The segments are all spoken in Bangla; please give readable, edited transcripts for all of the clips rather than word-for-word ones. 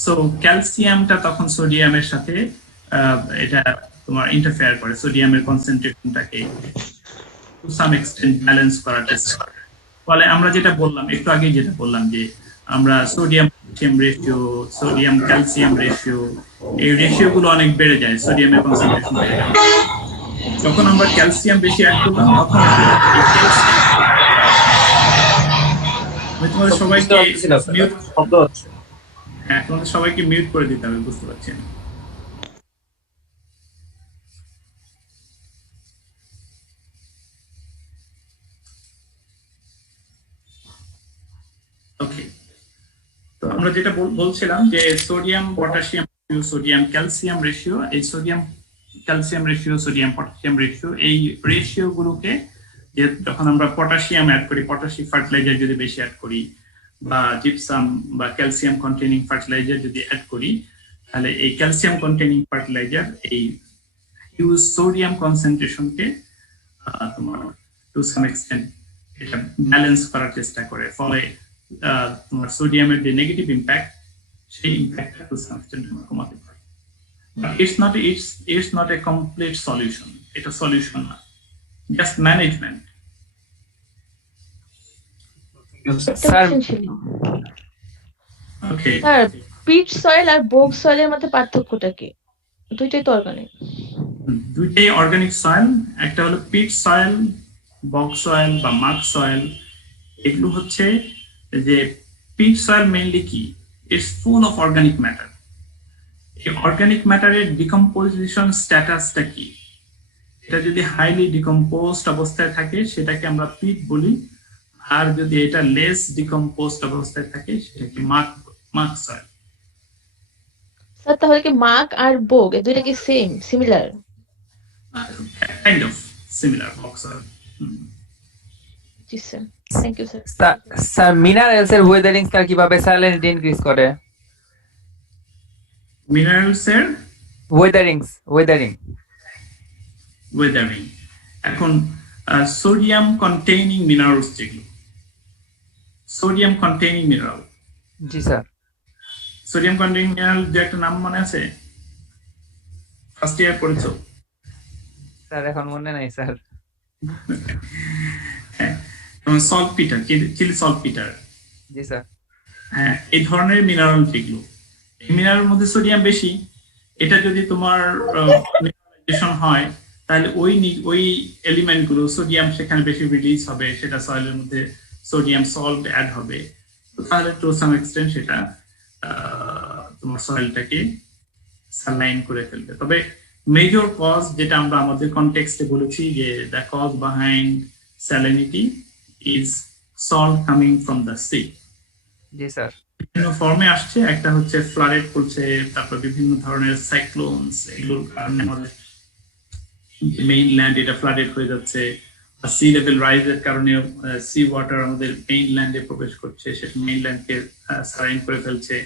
সো ক্যালসিয়ামটা তখন সোডিয়ামের সাথে এটা তোমার ইন্টারফেয়ার করে, সোডিয়ামের কনসেন্ট্রেশনটাকে টু সাম এক্সটেন্ট ব্যালেন্স করার চেষ্টা করে। ফলে আমরা যেটা বললাম একটু আগে, যেটা বললাম যে আমরা sodium potassium ratio, sodium calcium ratio, এই রেশিও গুলো অনেক বেড়ে যায়, সোডিয়ামের কনসেন্ট্রেশন বেড়ে যায়। যখন আমরা ক্যালসিয়াম বেশি অ্যাড করলাম তখন তোমাদের সবাইকে তোমাদের সবাইকে মিউট করে দিতে হবে, বুঝতে পারছি না। ওকে, তো আমরা যেটা বলছিলাম যে sodium potassium sodium calcium ratio, এই sodium calcium ratio, sodium potassium ratio, এই রেশিও গুলোকে যখন আমরা পটাশিয়াম অ্যাড করি, পটাশিয়াম ফার্টিলাইজার যদি বেশি অ্যাড করি, বা জিপসাম বা ক্যালসিয়াম কন্টেনিং ফার্টিলাইজার যদি অ্যাড করি, তাহলে এই ক্যালসিয়াম কন্টেনিং ফার্টিলাইজার এই হিউজ সোডিয়াম কনসেন্ট্রেশনকে তোমার টু সাম এক্সটেন্ট এটা ব্যালেন্স করার চেষ্টা করে। ফলে তোমার সোডিয়ামের যে নেগেটিভ ইম্প্যাক্ট, সেই ইম্প্যাক্টটা টু সাম এক্সটেন্ট কমাতে পারে। But it's not a complete solution. It's a solution, just management. Sir Okay. Sir peat soil আর বোগ সয়েলের মধ্যে পার্থক্যটা কি? দুইটাই তো অর্গানিক। দুইটাই অর্গানিক সয়েল। একটা হলো পিট সয়েল, বগ সয়েল বা মাক সয়েল। এগুলো হচ্ছে যে পিট সয়েল মেইনলি কি, it's full of organic matter. এই অর্গানিক ম্যাটারের ডিকম্পোজিশন স্ট্যাটাসটা কি, এটা যদি হাইলি ডিকম্পোজড অবস্থায় থাকে সেটাকে আমরা পিট বলি, আর যদি এটা লেস ডিকম্পোজড অবস্থায় থাকে সেটাকে মাক সয়েল। স্যার তাহলে কি মাক আর বোগ এই দুইটা কি same, similar? Kind of similar, bog soil. জি sir, thank you sir. Sir minerals এর ওয়েদারিংটা কিভাবে স্যালিনিটি ইনক্রিজ করে? মিনারেলস এর ওয়েদারিং এখন সোডিয়াম কন্টেইনিং মিনারেলস, যেগুলো সোডিয়াম কন্টেইনিং মিনারেল। জি স্যার। সোডিয়াম কন্টেইনিং মিনারেল যে একটা নাম মনে আছে, ফার্স্ট ইয়ার পড়েছো? স্যার এখন মনে নাই স্যার। হ্যাঁ, সল্টপিটার, চিলি সল্টপিটার। জি স্যার। হ্যাঁ, এই ধরনের মিনারেল যেগুলো, এই মিনারেলের মধ্যে সোডিয়াম বেশি, এটা যদি তোমার মিনারেলাইজেশন হয় তাহলে ওই এলিমেন্ট গুলো, সোডিয়াম সেখানে বেশি রিলিজ হবে, সেটা সয়েলের মধ্যে সোডিয়াম সল্ট অ্যাড হবে, তাহলে টু সাম এক্সটেন্ট সেটা তোমার সয়েলটাকে স্যালাইন করে ফেলবে। তবে মেজর কজ যেটা আমরা আমাদের কনটেক্সটে বলেছি যে the cause behind salinity is salt coming from the sea. জি স্যার। বিভিন্ন ফর্মে আসছে, একটা হচ্ছে ফ্লাডেড করছে, তারপর বিভিন্ন ধরনের সাইক্লোনস, এগুলোর কারণে আমাদের মেইনল্যান্ড এটা ফ্লাডেড হয়ে যাচ্ছে, সি লেভেল রাইজের কারণে সি ওয়াটার আমাদের মেইনল্যান্ডে প্রবেশ করছে, সেটা মেইনল্যান্ডকে সারাইন করে ফেলছে,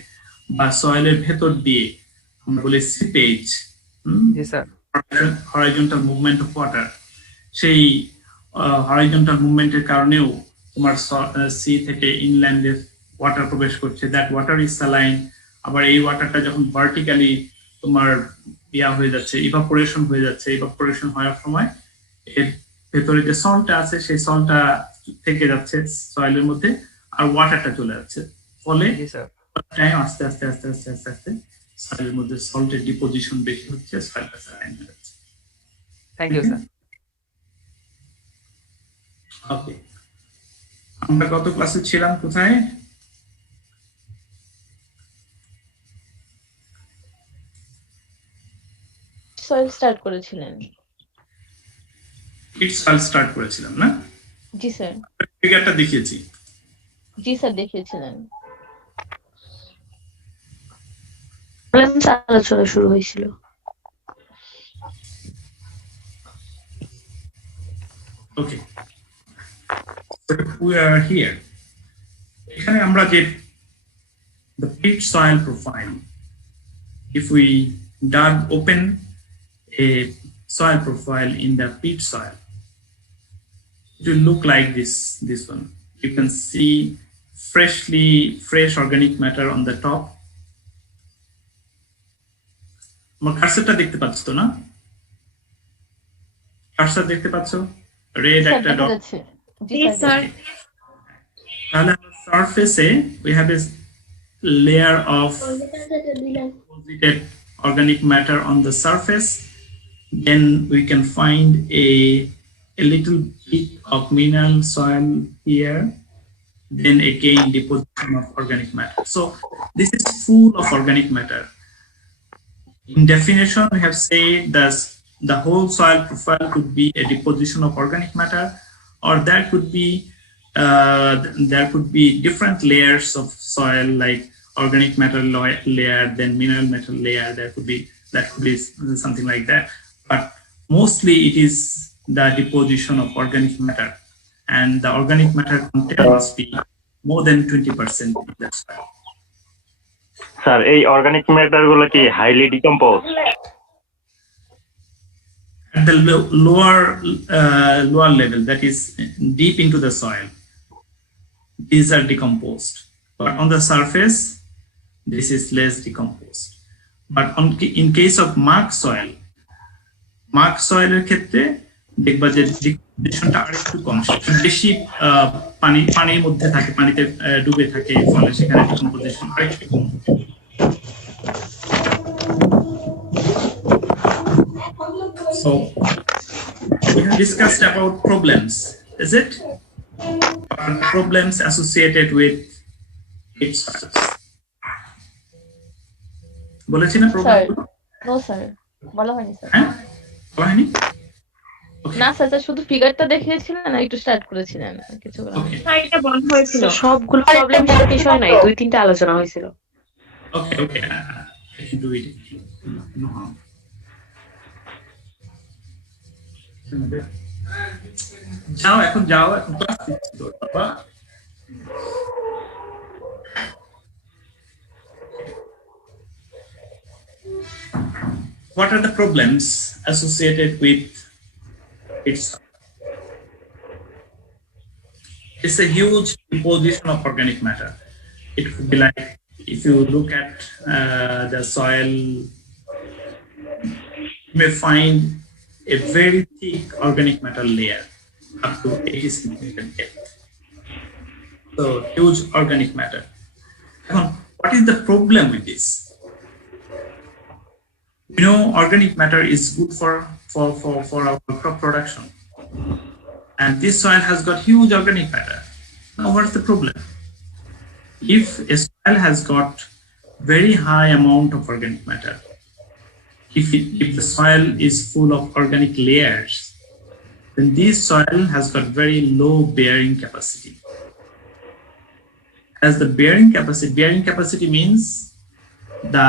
বা সয়েলের ভেতর দিয়ে আমরা বলি seepage, horizontal movement of water, সেই হরাইজন্টাল মুভমেন্টের কারণেও তোমার সি থেকে ইনল্যান্ডে ওয়াটার প্রবেশ করছে, দ্যাট ওয়াটার ইজ স্যালাইন। আবার এই ওয়াটারটা যখন ভার্টিক্যালি তোমার হয়ে যাচ্ছে, ইভাপোরেশন হয়ে যাচ্ছে, ইভাপোরেশন হওয়ার সময় এর ভেতরে যে সল্টটা আছে সেই সল্টটা থেকে যাচ্ছে সয়েলের মধ্যে, আর ওয়াটারটা চলে যাচ্ছে, ফলে আস্তে আস্তে আস্তে আস্তে আস্তে আস্তে সয়েলের মধ্যে সল্টের ডিপোজিশন বেশি হচ্ছে, সয়েলটা স্যালাইন হয়ে যাচ্ছে। Thank you sir. ওকে, আমরা গত ক্লাসে ছিলাম কোথায়? সয়েল স্টার্ট করেছিলেন। পিট সয়েল স্টার্ট করেছিলাম না? জি স্যার। ফিগারটা দেখিয়েছি? জি স্যার, দেখিয়েছিলেন। আলোচনা শুরু হয়েছিল। ওকে, we are here. এখানে আমরা যে the peat soil profile, if we dug open a soil profile in the peat soil, it will look like this one. You can see fresh organic matter on the top, আমার কার্সারটা দেখতে পাচ্ছ তো না? কার্সার দেখতে পাচ্ছ? রেড স্যার একটা দেখা ডট। যাচ্ছে। জি স্যার। তাহলে সারফেসে we have a layer of deposited organic matter on the surface. Then we can find a little bit of mineral soil here. Then again deposition of organic matter. So this is full of organic matter. In definition, we have said that the whole soil profile could be a deposition of organic matter, or there could be different layers of soil, like organic matter layer, then mineral matter layer. That could be something like that. But mostly it is the deposition of organic matter, and the organic matter content must be more than 20% in the soil. Sir এই অর্গানিক ম্যাটার গুলো কি highly decompose? At the lower level, that is deep into the soil, these are decomposed. But on the surface, this is less decomposed. But in case of mark soil এর ক্ষেত্রে দেখবা যে ডিকম্পোজিশনটা আরেকটু কম, বেশি পানির মধ্যে থাকে, পানিতে ডুবে থাকে, ফলে সেখানে ডিকম্পোজিশন আরেকটু কম। So we have discussed about problems, is it? Problems associated with its বলেছি না প্রবলেম? নো স্যার, বলা হয়নি স্যার। হ্যাঁ, বলা হয়নি? না স্যার, শুধু ফিগারটা দেখিয়েছিলেন না, একটু স্টার্ট করেছিলেন, কিছু বলা হয়নি। এটা বন্ধ হয়েছিল, সবগুলো প্রবলেম বিষয় নাই, 2-3টা আলোচনা হয়েছিল। ওকে I can do it. No harm. যাও এখন ক্লাস দিচ্ছি তো বাবা। What are the problems associated with its? It's a huge deposition of organic matter. It could be like, if you look at the soil, you may find a very thick organic matter layer up to 80 centimeter depth. So huge organic matter. Now, what is the problem with this? You know, organic matter is good for our crop production, and this soil has got huge organic matter. Now, what's the problem? If a soil has got very high amount of organic matter, if the soil is full of organic layers, then this soil has got very low bearing capacity. As the bearing capacity means the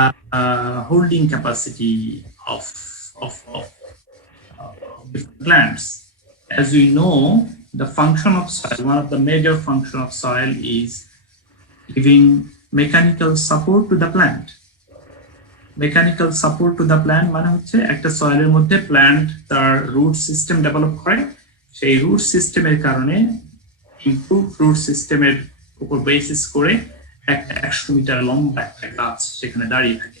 holding capacity of different plants. As we know, the function of soil, one of the major function of soil is giving mechanical support to the plant. Mechanical support to the plant মানে হচ্ছে একটা সয়েলের মধ্যে প্ল্যান্ট তার রুট সিস্টেম ডেভেলপ করে, সেই রুট সিস্টেমের কারণে ইমপ্রুভ রুট সিস্টেমের উপর বেসিস করে একটা 100 মিটার লম্বা একটা গাছ সেখানে দাঁড়িয়ে থাকে।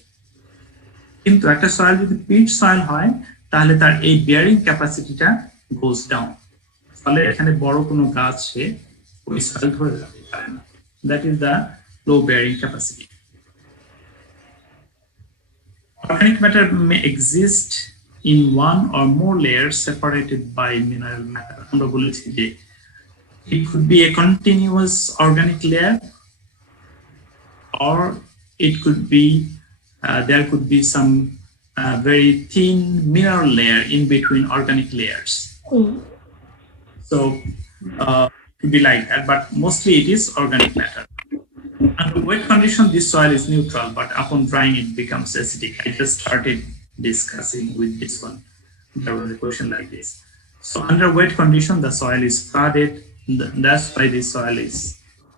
কিন্তু একটা সয়েল যদি পিট সয়েল হয়, তাহলে তার এই বিয়ারিং ক্যাপাসিটিটা গোজ ডাউন, ফলে এখানে বড় কোনো গাছ সে ওই সয়েল ধরে রাখতে পারে না। That is the low bearing capacity. Organic matter may exist in one or more layers separated by mineral matter. আমরা বলেছি যে it could be a continuous organic layer, or it could be there could be some very thin mineral layer in between organic layers. So it could be like that, but mostly it is organic matter. Under wet condition, this soil is neutral, but upon drying, it becomes acidic. I just started discussing with this one. There was a question like this. So under wet condition, the soil is flooded. That's why this soil is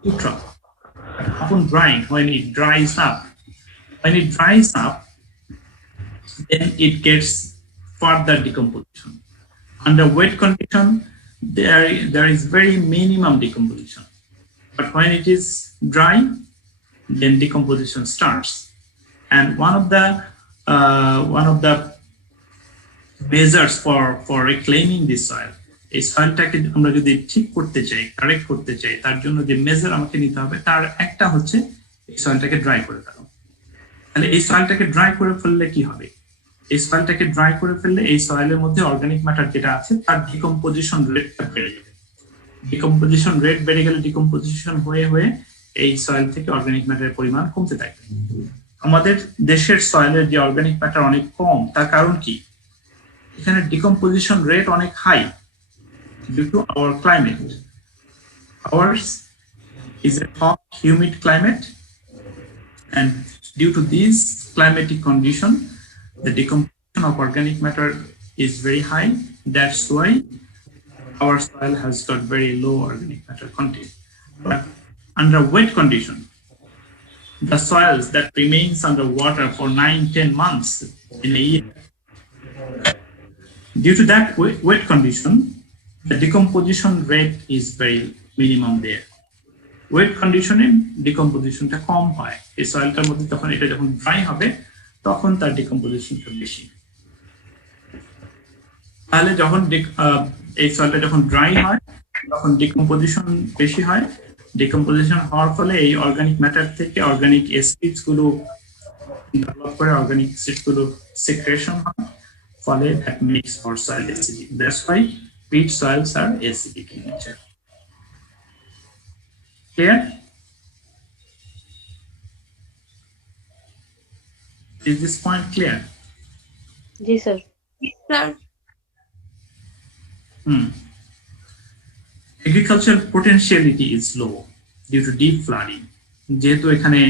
neutral. But upon drying, when it dries up, then it gets further decomposition. Under wet condition, there is very minimum decomposition. But when it is dry, then decomposition starts. And one of the one of the measures for reclaiming this soil. এই সয়েলটাকে আমরা যদি ঠিক করতে চাই, কারেক্ট করতে চাই, তার জন্য যে মেজার আমাকে নিতে হবে তার একটা হচ্ছে এই সয়েলটাকে ড্রাই করে ফেলা। তাহলে এই সয়েলটাকে ড্রাই করে ফেললে কি হবে? এই সয়েলটাকে ড্রাই করে ফেললে এই সয়েলের মধ্যে অর্গানিক ম্যাটার যেটা আছে তার ডিকম্পোজিশন রেটটা বেড়ে যাবে। ডিকম্পোজিশন রেট বেড়ে গেলে ডিকম্পোজিশন হয়ে হয়ে এই সয়েল থেকে অর্গানিক ম্যাটারের পরিমাণ কমতে থাকবে। আমাদের দেশের সয়েলের যে অর্গানিক ম্যাটার অনেক কম, তার কারণ কি? এখানে ডিকম্পোজিশন রেট অনেক high due to our climate. Ours is a hot, humid climate, and due to this climatic condition, the decomposition of organic matter is very high. That's why our soil has got very low organic matter content. But under wet condition, the soils that remains under water for 9-10 months in a year, due to that wet condition, the decomposition rate is very minimum there. Wet condition এ ডিকম্পোজিশনটা কম হয়। এই সয়েলটার মধ্যে তখন এটা যখন ড্রাই হবে তখন তার ডিকম্পোজিশনটা বেশি। তাহলে যখন এই সয়েলটা যখন ড্রাই হয় তখন ডিকম্পোজিশন বেশি হয়। ডিকম্পোজিশন হওয়ার ফলে এই অর্গানিক ম্যাটার থেকে অর্গানিক অ্যাসিডস গুলো ডেভেলপ করে, অর্গানিক অ্যাসিড গুলো সিক্রেশন হয়, ফলে that makes our soil acidic. That's why peat soils are acidic in nature. Clear? Is this point clear? G sir. Agricultural potentiality is low due to deep flooding. যেহেতু এখানে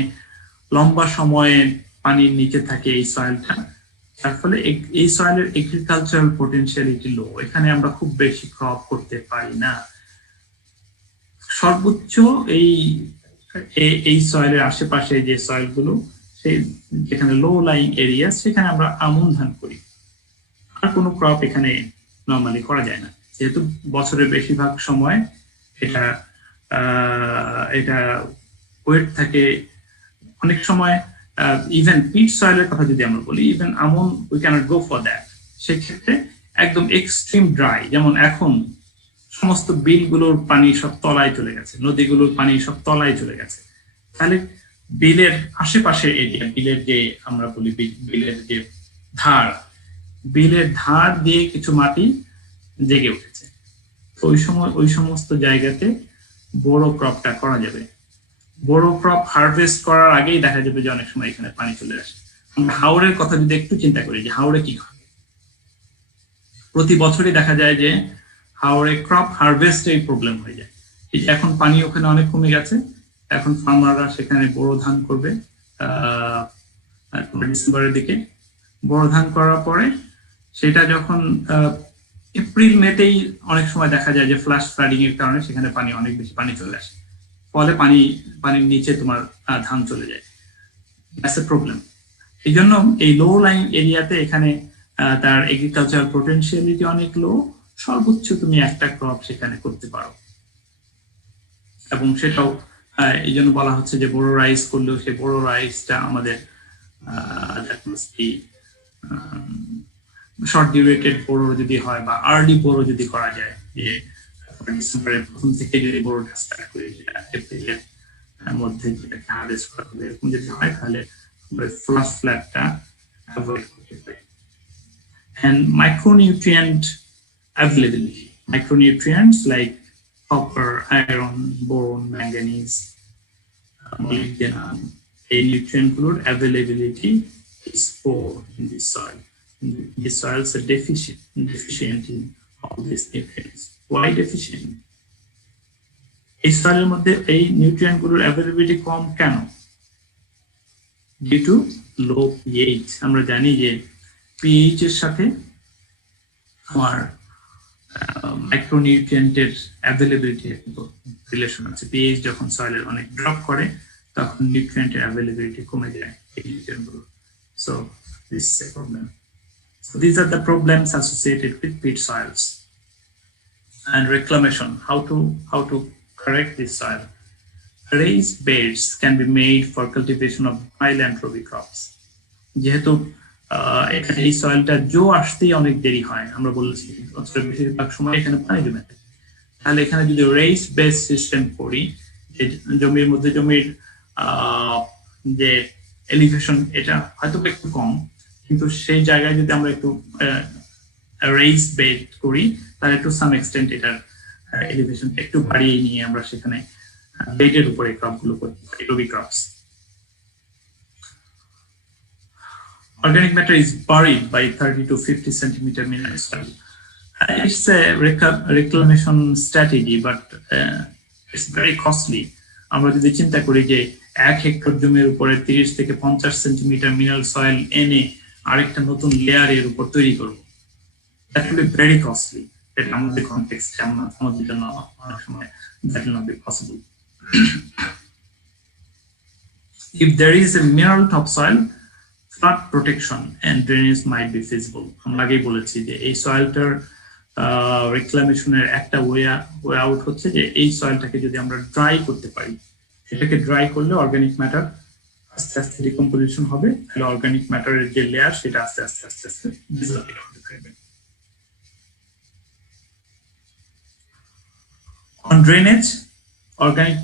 লম্বা সময়ে পানির নিচে থাকে এই সয়েলটা, তার ফলে এই সয়েলের এগ্রিকালচারাল পোটেনশিয়ালিটি লো। এখানে আমরা খুব বেশি ক্রপ করতে পারি না। সর্বোচ্চ এই সয়েলের আশেপাশে যে সয়েলগুলো, সেই যেখানে লো লাইং এরিয়া, সেখানে আমরা আমন ধান করি। আর কোনো ক্রপ এখানে নর্মালি করা যায় না, যেহেতু বছরের বেশিরভাগ সময় এটা ওয়েট থাকে। অনেক সময় ইভেন পিট সয়েলের কথা যদি আমরা বলি, ইভেন আমন we cannot go for that. সেক্ষেত্রে একদম এক্সট্রিম ড্রাই, যেমন এখন সমস্ত বিলগুলোর পানি সব তলায় চলে গেছে, নদীগুলোর পানি সব তলায় চলে গেছে। তাহলে বিলের আশেপাশে এরিয়া, বিলের যে আমরা বলি বিলের যে বিলের ধার দিয়ে কিছু মাটি জেগে উঠেছে, ওই সমস্ত জায়গাতে বড় ক্রপটা করা যাবে। বড় ক্রপ হারভেস্ট করার আগেই দেখা যাবে যে অনেক সময় এখানে পানি চলে আসে। আমরা হাওড়ের কথা যদি একটু চিন্তা করি যে হাওড়ে কি হয়, প্রতি বছরই দেখা যায় যে হাওড়ে ক্রপ হারভেস্টে প্রবলেম হয়ে যায়। এখন পানি ওখানে অনেক কমে গেছে, এখন ফার্মাররা সেখানে বোরো ধান করবে ডিসেম্বরের দিকে। বোরো ধান করার পরে সেটা যখন এপ্রিল মেতেই অনেক সময় দেখা যায় যে ফ্ল্যাশ ফ্লাডিং এর কারণে সেখানে পানি অনেক বেশি পানি চলে আসে, ফলে পানির নিচে তোমার ধান চলে যায়। That's a problem. এই জন্য এই লো লাইং এরিয়াতে এখানে তার এগ্রিকালচারাল পোটেনশিয়ালিটি অনেক লো। সর্বোচ্চ তুমি একটা ক্রপ সেখানে করতে পারো, এবং সেটাও এই জন্য বলা হচ্ছে যে বড় রাইস করলেও সে বড় রাইসটা আমাদের শর্ট ডিউরেটেড বড় যদি হয় বা আর্লি বড় যদি করা যায়, যে ডিসেম্বরের প্রথম থেকে যদি বড়টা স্টার্ট করি, যেটা এপ্রিলের মধ্যে যেটাকে হারভেস্ট করা হবে, এরকম যদি হয় তাহলে ফ্লাশ ফ্ল্যাটটা অ্যাভয়েড করতে পারি। And micronutrient availability. Micronutrients like copper, iron, boron, manganese, molybdenum, a nutrient fluid availability is poor in this soil. These soils are deficient in all these nutrients. Why deficient? এই soil মধ্যে এই নিউট্রিয়েন্ট গুলোর availability কম কেন? Due to low pH. আমরা জানি যে pH এর সাথে আমার মাইক্রোনিউট্রিয়েন্টের অ্যাভেলেবিলিটি রিলেশন আছে। pH যখন সয়েলের অনেক ড্রপ করে তখন নিউট্রিয়েন্টের অ্যাভেলেবিলিটি কমে যায় এই নিউট্রিয়েন্টগুলো। So this is a problem. So these are the problems associated with peat soils. And reclamation, how to correct this soil. Raised beds can be made for cultivation of highland Robi crops. যেহেতু এখানে এই সয়েলটা জো আসতেই অনেক দেরি হয়, আমরা বলেছি বছরের বেশিরভাগ সময় এখানে পানি জমে থাকে। তাহলে এখানে যদি রেইস বেস সিস্টেম করি, যে জমির মধ্যে জমির যে এলিভেশন এটা হয়তো একটু কম, কিন্তু সেই জায়গায় যদি আমরা একটু রেইস বেড করি তাহলে টু সাম এক্সটেন্ট এটার এলিভেশন একটু বাড়িয়ে নিয়ে আমরা সেখানে বেডের উপরে ক্রপ গুলো করতে পারি, রবি crops. Organic matter is buried by 30 to 50 centimeter mineral soil. It's a reclamation strategy, but it's very costly. আমরা যদি চিন্তা করি যে 1 হেক্টর জমির উপরে 30 থেকে 50 সেন্টিমিটার মিনারেল সয়েল এনে আরেকটা নতুন লেয়ারের উপর তৈরি করব, that will be very costly. এটা আমাদের কনটেক্সটে আমাদের জন্য অনেক সময় that will not be possible. If there is a mineral topsoil, flood protection and drainage might be feasible. আমরা আগেই বলেছি যে এই সয়েলটার রিক্লামেশনের একটা ওয়ে আউট হচ্ছে যে এই সয়েলটাকে যদি আমরা ড্রাই করতে পারি, এটাকে ড্রাই করলে অর্গানিক ম্যাটার আস্তে আস্তে ডিকম্পোজিশন হবে, তাহলে অর্গানিক ম্যাটারের যে লেয়ার সেটা আস্তে আস্তে আস্তে আস্তে ডিসঅ্যাপিয়ার হতে থাকবে। On drainage, organic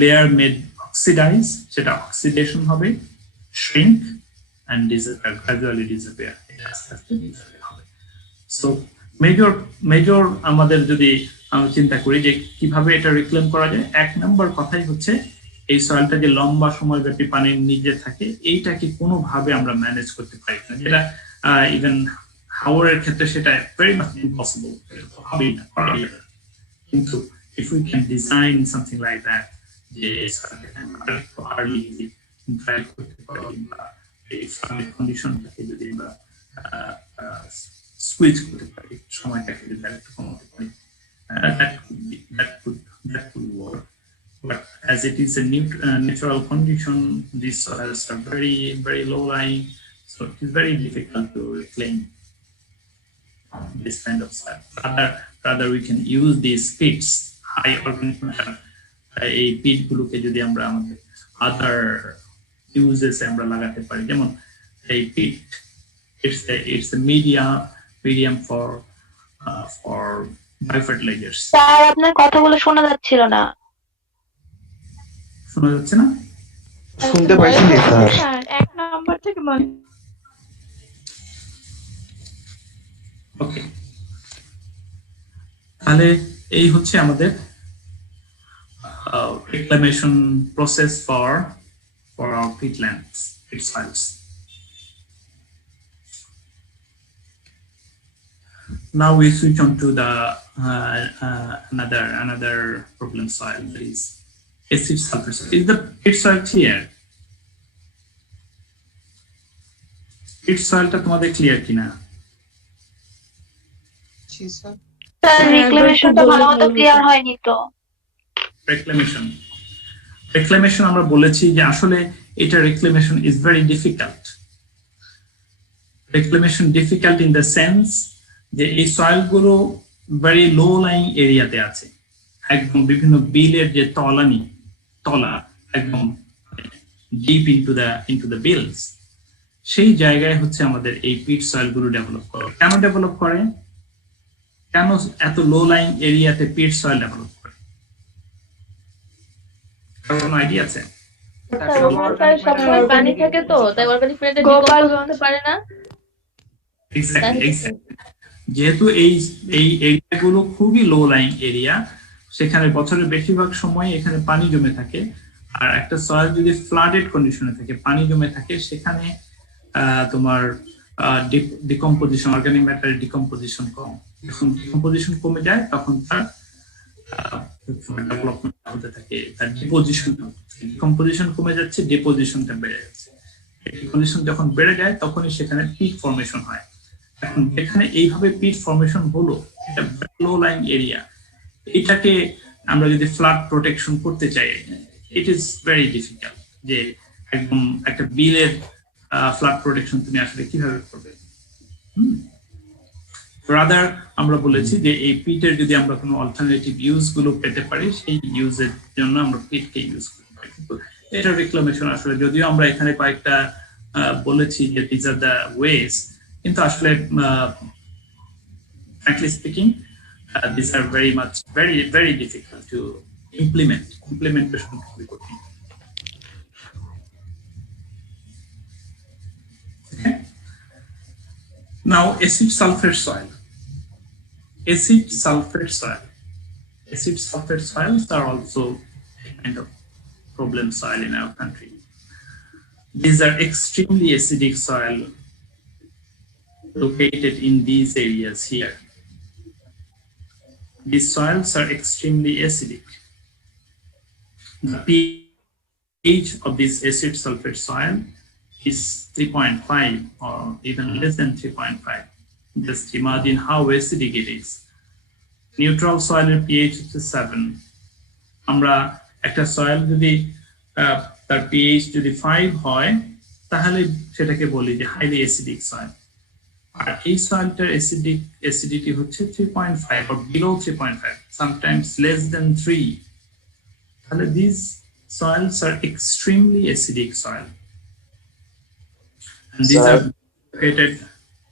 layer may oxidize, সেটা অক্সিডেশন হবে, shrink and gradually disappear. So major আমাদের যদি চিন্তা করি যে কিভাবে এটা রিক্লেম করা যায়, 1 নম্বর কথাই হচ্ছে এই সয়েলটা যে লম্বা সময় ব্যাপী পানির নিচে থাকে এইটাকে কোনোভাবে আমরা ম্যানেজ করতে পারি না, যেটা ইভেন হাওরের ক্ষেত্রে সেটা ভেরি মাচ ইম্পসিবল, হবেই না। কিন্তু if we can design something like that, যে আর্লি ড্রাই করতে পারি বা এই ফার্মের কন্ডিশনটাকে যদি আমরা সুইচ করতে পারি, সময়টাকে যদি একটু কমাতে পারি, that could work. But as it is a natural condition, these soils are very, very low lying, so it is very difficult to reclaim this kind of soil. Rather we can use these pits, high organic matter, এই পিট গুলোকে যদি আমরা আমাদের আদার ইউজেস আমরা লাগাতে পারি, যেমন এই পিট it's the medium for biofertilizers. Sir আপনার কথাগুলো শোনা যাচ্ছিল না। শোনা যাচ্ছে না? শুনতে পাইছি না স্যার। 1 নম্বর থেকে বল। ওকে, তাহলে এই হচ্ছে আমাদের reclamation process for our peatlands, peat soils. Now we switch on to the another problem soil, that is acid sulfur soil. Is the peat soil clear? Peat soil টা তোমাদের ক্লিয়ার কিনা? স্যার রিক্লেমেশনটা ভালোমতো ক্লিয়ার হয়নি তো। রিক্লেমেশন আমরা বলেছি যে আসলে এটা reclamation is very difficult. Reclamation difficult in the sense যে এই সয়েল গুলো ভেরি লো লাইং এরিয়াতে আছে, একদম বিভিন্ন বিলের যে তলা একদম ডিপ ইনটু দ্য বিলস, সেই জায়গায় হচ্ছে আমাদের এই পিট সয়েল গুলো ডেভেলপ করে। কেন ডেভেলপ করে, কেন এত লো লাইং এরিয়াতে পিট সয়েল ডেভেলপ করে, কোনো আইডিয়া আছে? সবসময় পানি থাকে তো, তাই অর্গানিক ম্যাটার ডিকম্পোজ করতে পারে না। এক্স্যাক্টলি, যেহেতু এই এরিয়াগুলো খুবই লো লাইং এরিয়া, সেখানে বছরের বেশিরভাগ সময় এখানে পানি জমে থাকে, আর একটা সয়েল যদি ফ্লাডেড কন্ডিশনে থাকে, পানি জমে থাকে, সেখানে তোমার ডিকম্পোজিশন, অর্গানিক ম্যাটারের ডিকম্পোজিশন কম। যখন ডিকম্পোজিশন কমে যায় তখন তার ডেভেলপমেন্ট হতে থাকে, তার ডিকম্পোজিশন কমে যাচ্ছে, ডিপোজিশনটা বেড়ে যাচ্ছে। ডিপোজিশন যখন বেড়ে যায় তখনই সেখানে পিট ফর্মেশন হয়। এখন এখানে এইভাবে পিট ফর্মেশন হলো, এটা লো লাইং এরিয়া, এটাকে আমরা যদি ফ্লাড প্রোটেকশন করতে চাই, ইট ইজ ভেরি ডিফিকাল্ট। যে একদম একটা বিলের ফ্লাড প্রোটেকশন তুমি আসলে কিভাবে করবে? রাদার আমরা বলেছি যে এই পিটের যদি আমরা কোনো অল্টারনেটিভ ইউজ গুলো পেতে পারি, সেই ইউজের জন্য আমরা পিটকে ইউজ করতে পারি। কিন্তু এটা রিক্লেমেশন আসলে, যদিও আমরা এখানে কয়েকটা বলেছি যে these are the ways, কিন্তু আসলে frankly speaking, these are very difficult to implementation খুবই কঠিন। Okay. Now acid sulfate soil. Acid sulfate soils are also a kind of problem soil in our country. These are extremely acidic soil located in these areas here. These soils are extremely acidic. The pH of this acid sulfate soil is 3.5 or even less than 3.5. Just imagine how acidic it is. Neutral soil pH is 7. আমরা একটা soil যদি তার pH যদি 5 হয় তাহলে সেটাকে বলি যে highly acidic soil. আর এই soilটার acidity হচ্ছে 3.5 or below 3.5, sometimes less than 3. তাহলে these soils are extremely acidic soil. And these are located,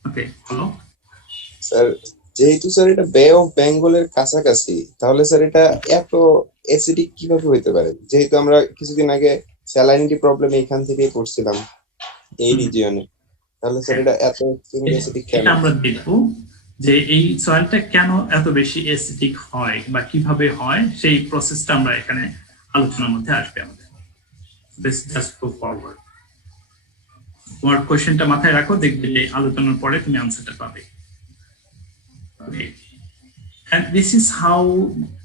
okay, hello? Sir যেহেতু স্যার এটা বে অফ বেঙ্গলের কাছাকাছি, তাহলে স্যার এটা এত অ্যাসিডিক কিভাবে হইতে পারে? যেহেতু আমরা কিছুদিন আগে স্যালাইনিটি প্রবলেম এইখান থেকেই পড়ছিলাম এই রিজিয়নে, তাহলে স্যার এটা এত অ্যাসিডিক কেন? আমরা দেখব যে এই সয়েলটা কেন এত বেশি অ্যাসিডিক হয় বা কিভাবে হয়, সেই প্রসেসটা আমরা এখানে আলোচনার মধ্যে আসবে আমাদের। Let's just go forward. তোমার কোশ্চেনটা মাথায় রাখো, দেখবে যে আলোচনার পরে তুমি আনসারটা পাবে। Okay. And this is how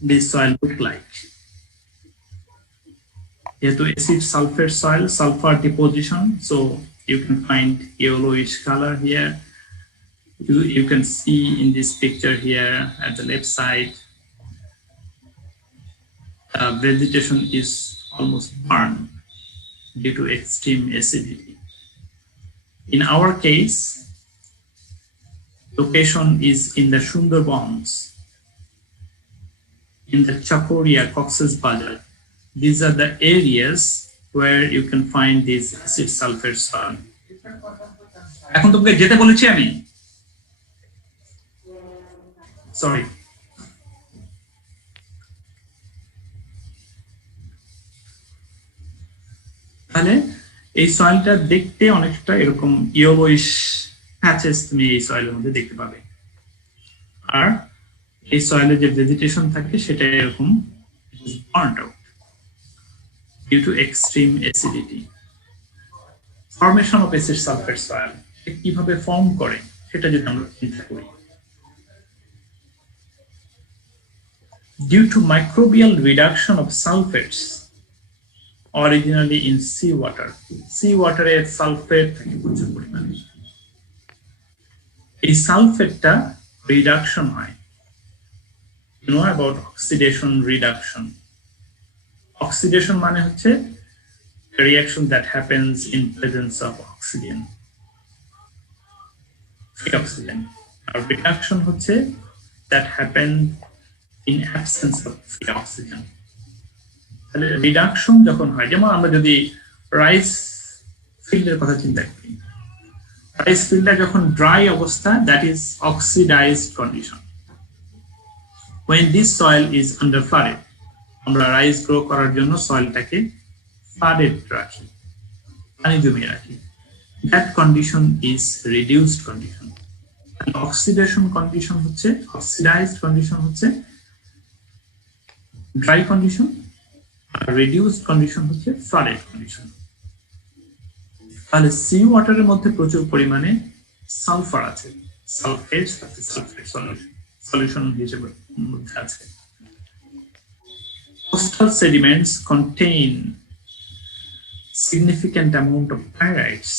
this soil look like. Here acid sulfate soil, sulfur deposition, so you can find yellowish color here. You can see in this picture here at the left side, vegetation is almost burned due to extreme acidity. In our case, location is in the Sundarbans, in the Chakoria, Cox's Bazar. These are the areas where you can find these acid sulfate soil. এখন তোমাকে যেতে বলেছি আমি, সরি। তাহলে এই সয়েলটা দেখতে অনেকটা এরকম ইয়েলোইশ প্যাচেস তুমি এই সয়েলের মধ্যে দেখতে পাবে, আর এই সয়েলে যে ভেজিটেশন থাকে সেটা এরকম burned out due to extreme acidity. Formation of acid sulphate soil কিভাবে ফর্ম করে সেটা যদি আমরা চিন্তা করি, due to microbial reduction of sulfates originally in seawater. Seawater এর সালফেট থাকে প্রচুর পরিমাণে। এই সালফেটটা রিডাকশন হয়। You know about oxidation reduction. Oxidation মানে হচ্ছে a reaction that happens in presence of oxygen. Free oxygen. আর reduction হচ্ছে that happens in absence of free oxygen. তাহলে রিডাকশন যখন হয়, যেমন আমরা যদি রাইস ফিল্ডের কথা চিন্তা করি, রাইস ফিল্ডটা যখন ড্রাই অবস্থা, that is oxidised condition. when this soil is under flooded, আমরা রাইস গ্রো করার জন্য সয়েলটাকে ফ্লাডেড রাখি, পানি জমিয়ে রাখি, that condition is reduced condition. and oxidation condition হচ্ছে, oxidized condition হচ্ছে dry condition, আর reduced condition হচ্ছে flooded condition. তাহলে সি ওয়াটারের মধ্যে প্রচুর পরিমাণে সালফার আছে, সালফেট আছে, সালফেট সলিউশন হিসেবে মধ্যে আছে। Coastal sediments contain significant amount of pyrites,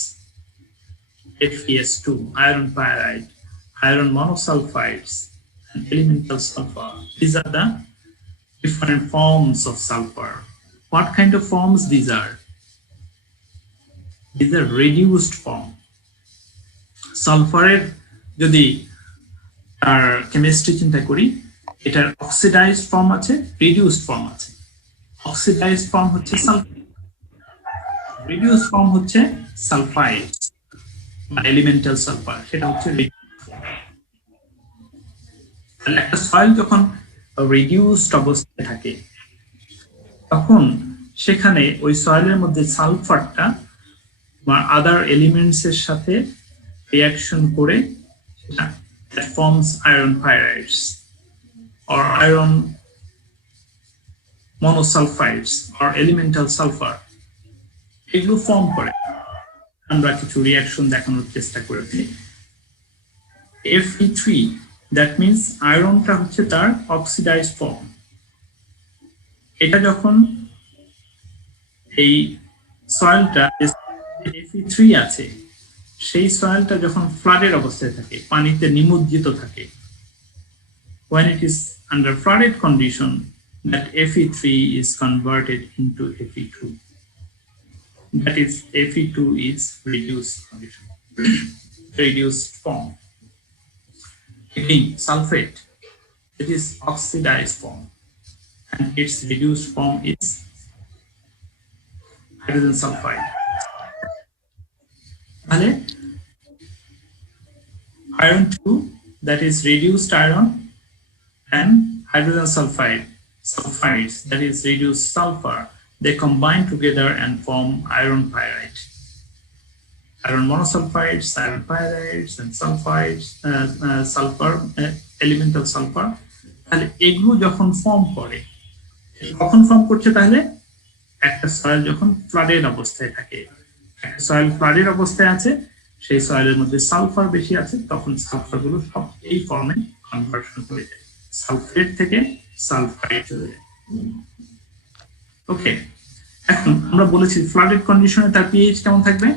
FeS2, iron pyrite, iron monosulfides, and elemental sulfur. These are the different forms of sulfur. What kind of forms these are? These are reduced form. সালফারের যদি আর কেমিস্ট্রি চিন্তা করি, এটার অক্সিডাইজড ফর্ম আছে, রিডিউসড ফর্ম আছে। অক্সিডাইজড ফর্ম হচ্ছে সালফেট, রিডিউস ফর্ম হচ্ছে সালফাইড বা এলিমেন্টাল সালফার, সেটা হচ্ছে একটা সয়েল যখন রিডিউসড অবস্থায় থাকে তখন সেখানে ওই সয়েলের মধ্যে সালফারটা বা আদার এলিমেন্টস এর সাথে রিঅ্যাকশন করে that forms iron pyrites or iron monosulfides or elemental sulfur, এগুলো ফর্ম করে। আমরা কিছু রিঅ্যাকশন দেখানোর চেষ্টা করেছি। Fe3, দ্যাট মিনস আয়রনটা হচ্ছে তার অক্সিডাইজ ফর্ম। এটা যখন এই সয়েলটা Fe3 আছে, সেই সয়েলটা যখন ফ্লাডের অবস্থায় থাকে, পানিতে নিমজ্জিত থাকে, when it is under flooded condition, that Fe3 is converted into Fe2. That is, Fe2 is reduced condition, reduced form. Again, sulfate, it is oxidized form, and its reduced form is hydrogen sulfide. Iron 2, that is reduced iron, and hydrogen sulfides, that is reduced sulfur, they combine together and form iron pyrite. Iron monosulfides, iron pyrites, and sulfides, sulfur, elemental sulfur. তাহলে এগুলো যখন ফর্ম করে, কখন ফর্ম করছে? তাহলে একটা সয়েল যখন ফ্লাডের অবস্থায় থাকে, একটা সয়েল ফ্লাডের অবস্থায় আছে, সেই সয়েলের মধ্যে সালফার বেশি আছে, তখন সালফার গুলো সব এই ফর্মে কনভার্সন হয়ে যায়, সালফেট থেকে সালফাইড চলে যায়। ওকে, এখন আমরা বলেছি ফ্লাডেড কন্ডিশনে তার পিএইচ কেমন থাকবে?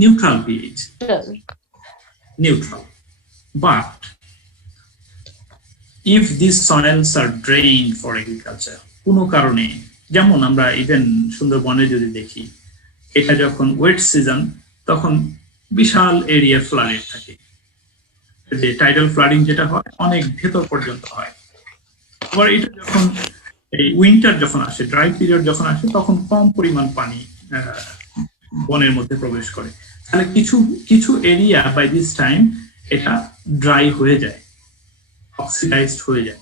Neutral pH, neutral. But if these soils are drained for agriculture, কোনো কারণে, যেমন আমরা ইভেন সুন্দরবনে যদি দেখি, এটা যখন ওয়েট সিজন তখন বিশাল এরিয়া ফ্লাডেড থাকে, যে টাইডাল ফ্লাডিং যেটা হয় অনেক ভেতর পর্যন্ত হয়। আবার এটা যখন এই উইন্টার যখন আসে, ড্রাই পিরিয়ড যখন আসে, তখন কম পরিমাণ পানি বনের মধ্যে প্রবেশ করে। তাহলে কিছু কিছু এরিয়া বাই দিস টাইম এটা ড্রাই হয়ে যায়, অক্সিডাইজড হয়ে যায়।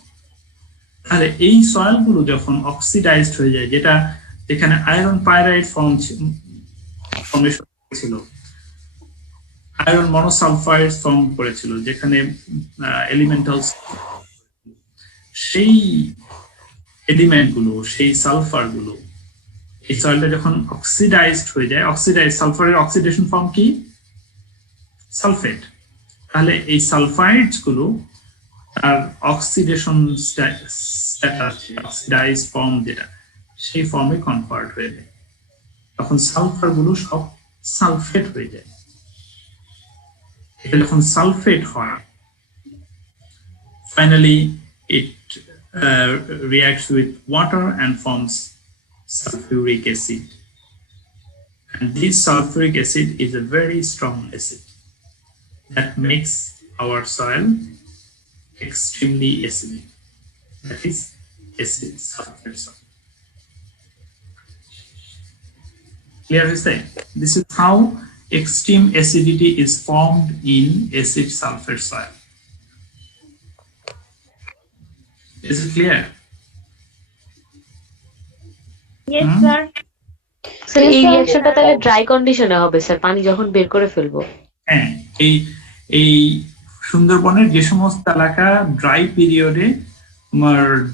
তাহলে এই সয়েল গুলো যখন অক্সিডাইজড হয়ে যায়, যেটা যেখানে আয়রন পাইরাইট ফর্মেশন ছিল, আয়রন মনোসালফাইড ফর্ম করেছিল, যেখানে এলিমেন্টালস, সেই এলিমেন্ট গুলো, সেই সালফার গুলো, এই সয়েলটা যখন অক্সিডাইজড হয়ে যায়, অক্সিডাইজ সালফারের অক্সিডেশন ফর্ম কি? সালফেট। তাহলে এই সালফাইডস গুলো তার অক্সিডেশন স্ট্যাটাস, অক্সিডাইজ ফর্ম যেটা, সেই ফর্মে কনভার্ট হয়ে যায়, তখন সালফার গুলো সব সালফেট হয়ে যায়। এটা যখন সালফেট হয়, finally it reacts with water and forms sulfuric acid, and this sulfuric acid is a very strong acid that makes our soil extremely acidic, that is acid sulfur soil. Clear is that? This is how extreme acidity is formed in acid sulfur soil. Is it clear? Yes, sir. Sir এই রিঅ্যাকশনটা তাহলে ড্রাই কন্ডিশনে হবে স্যার, পানি যখন বের করে ফেলবো। হ্যাঁ, এই সুন্দরবনের যে সমস্ত এলাকা ড্রাই পিরিয়ডে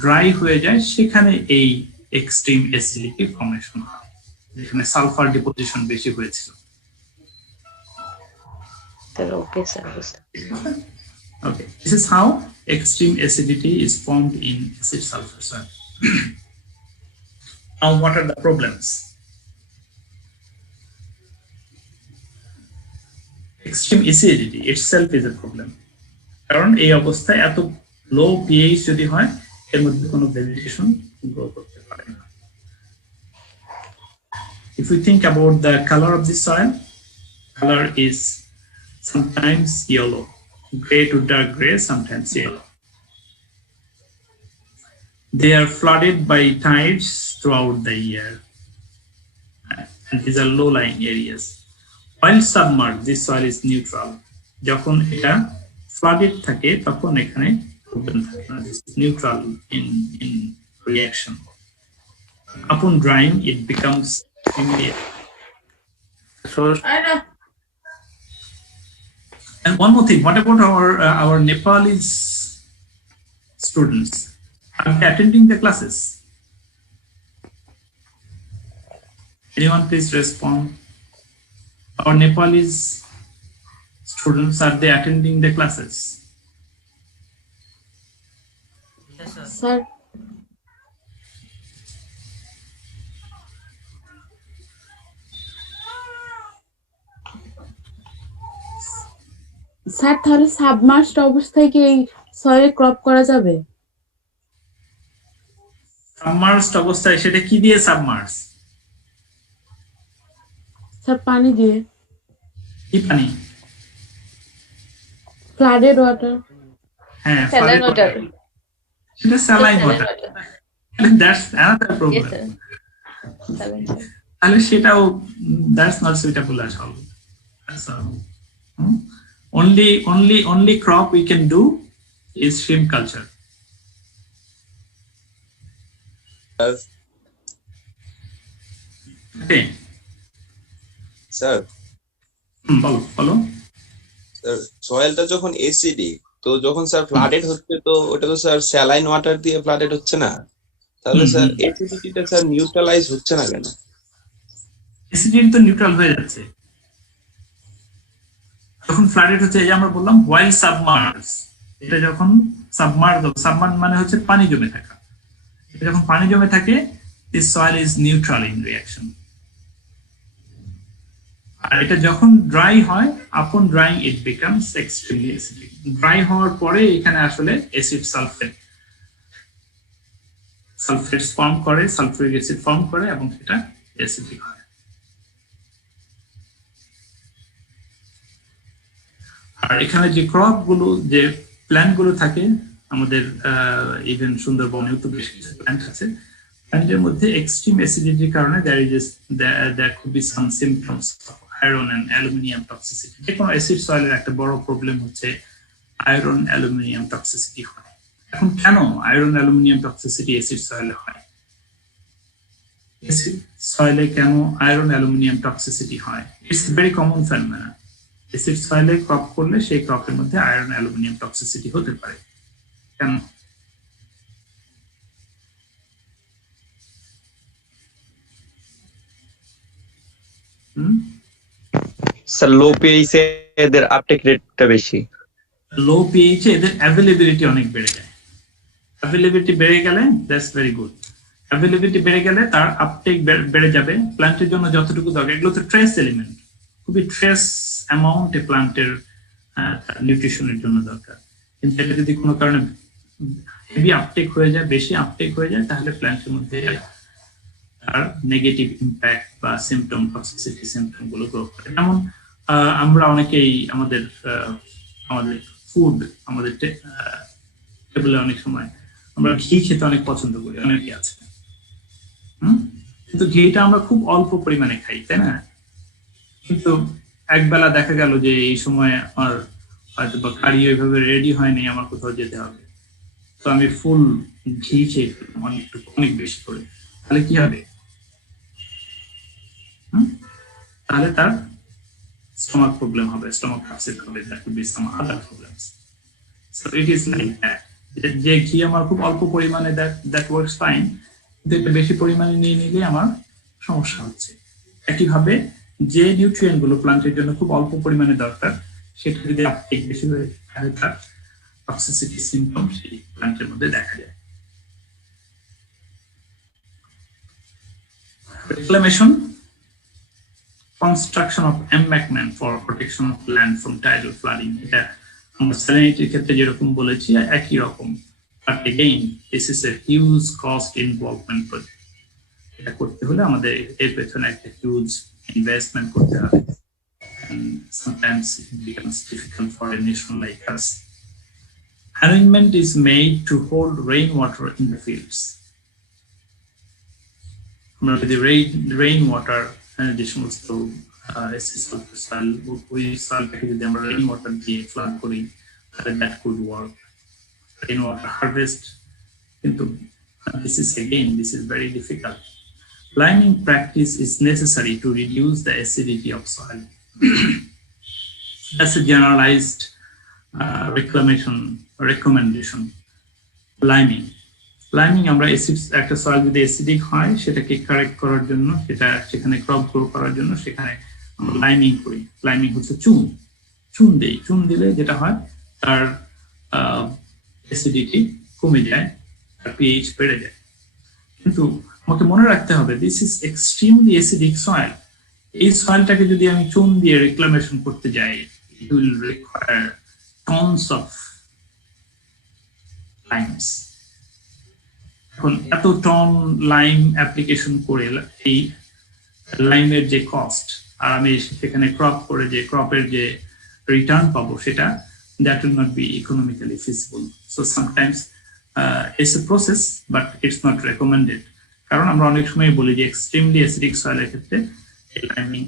ড্রাই হয়ে যায়, সেখানে এই এক্সট্রিম অ্যাসিডিটি ফর্মেশন হয়, যেখানে সালফার ডিপোজিশন বেশি হয়েছিল। Okay sir, Okay, this is how extreme acidity is formed in acid sulfur soil. Now, what are the problems? Extreme acidity itself is a problem. কারণ এই অবস্থায় এত লো পিএইচ যদি হয়, এর মধ্যে কোনো ভেজিটেশন গ্রো করতে পারে না। If we think about the color of the soil, color is sometimes yellow, gray to dark gray, sometimes yellow. They are flooded by tides throughout the year, and these are low-lying areas. While submerged, this soil is neutral. যখন এটা flooded থাকে তখন এখানে problem থাকে না. This is neutral in reaction. Upon drying, it becomes extremely. And one more thing, what about our Nepalese students? Are they attending the classes? Anyone please respond? Our Nepalese students, are they attending the classes? Sir sir তাহলে সাবমার্সড অবস্থায় কি এই সয়েল ক্রপ করা যাবে? Submerged অবস্থায় সেটা কি দিয়ে সাবমার্স? স্যার পানি দিয়ে, কি পানি? Flooded water. হ্যাঁ, স্যালাইন ওয়াটার। সেটা saline water. That's another problem. তাহলে সেটাও that's not suitable at all. So, only crop we can do is shrimp culture. Okay. Sir বলো স্যার সয়েলটা যখন এসিডিক, তো যখন স্যার ফ্লাডেড হচ্ছে, তো ওটা তো স্যার স্যালাইন ওয়াটার দিয়ে ফ্লাডেড হচ্ছে না, তাহলে স্যার এসিডিটিটা স্যার নিউট্রালাইজ হচ্ছে না কেন? অ্যাসিডিটি তো নিউট্রাল হয়ে যাচ্ছে যখন ফ্লাডেড হচ্ছে। এই যে আমরা বললাম while submerged, এটা যখন সাবমার্জ মানে হচ্ছে পানি জমে থাকা। এটা যখন পানি জমে থাকে, this soil is neutral in reaction. আর এটা যখন ড্রাই হয়, upon drying it becomes extremely acidic. Dry হওয়ার পরে এখানে আসলে অ্যাসিড সালফেটস ফর্ম করে, সালফুরিক অ্যাসিড ফর্ম করে এবং সেটা অ্যাসিডিক হয়। আর এখানে যে ক্রপ গুলো, যে প্ল্যান্ট গুলো থাকে আমাদের, ইভেন সুন্দরবনেও তো বেশ কিছু প্ল্যান্ট আছে, প্ল্যান্টের মধ্যে এক্সট্রিম অ্যাসিডিটির কারণে there could be some symptoms of iron and aluminum toxicity. যে কোনো অ্যাসিড সয়েলের একটা বড় প্রবলেম হচ্ছে আয়রন অ্যালুমিনিয়াম টক্সিসিটি হয়। এখন কেন আয়রন অ্যালুমিনিয়াম টক্সিসিটি অ্যাসিড সয়েলে হয়? অ্যাসিড সয়েলে কেন আয়রন অ্যালুমিনিয়াম টক্সিসিটি হয়? It's very common phenomena. Acid সয়েলে ক্রপ করলে সেই ক্রপের মধ্যে আয়রন অ্যালুমিনিয়াম টক্সিসিটি হতে পারে। কেন? স্যার লো পিএইচে এদের আপটেক রেটটা বেশি। লো পিএইচে এদের অ্যাভেলেবিলিটি অনেক বেড়ে যায়। অ্যাভেলেবিলিটি বেড়ে গেলে দ্যাটস ভেরি গুড। অ্যাভেলেবিলিটি বেড়ে গেলে তার আপটেক বেড়ে যাবে। প্ল্যান্টের জন্য যতটুকু দরকার, এগুলো তো ট্রেস এলিমেন্ট, খুবই ট্রেস অ্যামাউন্টে প্ল্যান্টের নিউট্রিশনের জন্য দরকার। কিন্তু এটা যদি কোনো কারণে হেভি আপটেক হয়ে যায়, বেশি আপটেক হয়ে যায়, তাহলে প্ল্যান্টের মধ্যে তার নেগেটিভ ইম্প্যাক্ট বা সিমটম, টক্সিসিটি সিমটম গুলো গ্রো করে। যেমন আমরা অনেকেই আমাদের ফুড, আমাদের টেবিলে অনেক সময় আমরা ঘি খেতে অনেক পছন্দ করি, অনেকে আছে। কিন্তু ঘিটা আমরা খুব অল্প পরিমাণে খাই, তাই না? কিন্তু একবেলা দেখা গেল যে এই সময় আমার হয়তো বা কারি ওইভাবে রেডি হয়নি, আমার কোথাও যেতে হবে, তো আমি ফুল ঘি খেয়ে ফেললাম অনেক বেশি করে, তাহলে কি হবে? তাহলে তার স্টমাক প্রবলেম হবে, স্টমাক আপসেট হবে, that will be some other problems. So it is like that. যে ঘি আমার খুব অল্প পরিমাণে, দ্যাট ওয়ার্কস ফাইন, কিন্তু এটা বেশি পরিমাণে নিয়ে নিলে আমার সমস্যা হচ্ছে। একইভাবে যে নিউট্রিয়েন্ট গুলো প্লান্টের জন্য খুব অল্প পরিমাণে দরকার, সেটা যদি আপটেক বেশি হয়ে তাহলে তার টক্সিসিটি সিমটম সেই প্লান্টের মধ্যে দেখা যায়। Reclamation, construction of embankment for protection of land from tidal flooding. এটা আমরা স্যালিনিটির ক্ষেত্রে যেরকম বলেছি একই রকম, but again this is a huge cost involvement project. এটা করতে হলে আমাদের এর পেছনে একটা হিউজ ইনভেস্টমেন্ট করতে হবে, and sometimes it becomes difficult for a nation like us. Arrangement is made to hold rainwater in the fields. আমরা যদি রেইন ওয়াটার যে সমস্ত অ্যাসিড সালফার সয়েল, ওই সয়েলটাকে যদি আমরা রেইন ওয়াটার দিয়ে ফ্লাড করি তাহলে that could work. Rain water harvest, কিন্তু this is very difficult. Liming practice is necessary to reduce the acidity of soil. That's a generalized recommendation. Liming আমরা একটা সয়েল যদি অ্যাসিডিক হয় সেটাকে কারেক্ট করার জন্য, সেখানে ক্রপ গ্রো করার জন্য সেখানে আমরা লাইমিং করি। লাইমিং হচ্ছে চুন দেই। চুন দিলে যেটা হয় তার অ্যাসিডিটি কমে যায়, তার পিএইচ বেড়ে যায়। কিন্তু আমাকে মনে রাখতে হবে this is extremely acidic soil. এই সয়েলটাকে যদি আমি চুন দিয়ে রিক্লামেশন করতে যাই, it will require tons of limes. এখন এত টন লাইম অ্যাপ্লিকেশন করে এই লাইমের যে কস্ট, আর আমি সেখানে ক্রপ করে যে ক্রপের যে রিটার্ন পাবো, সেটা that will not be economically feasible. So sometimes it's a process but it's not recommended. কারণ আমরা অনেক সময় বলি যে এক্সট্রিমলি অ্যাসিডিক সয়েলের ক্ষেত্রে লাইমিং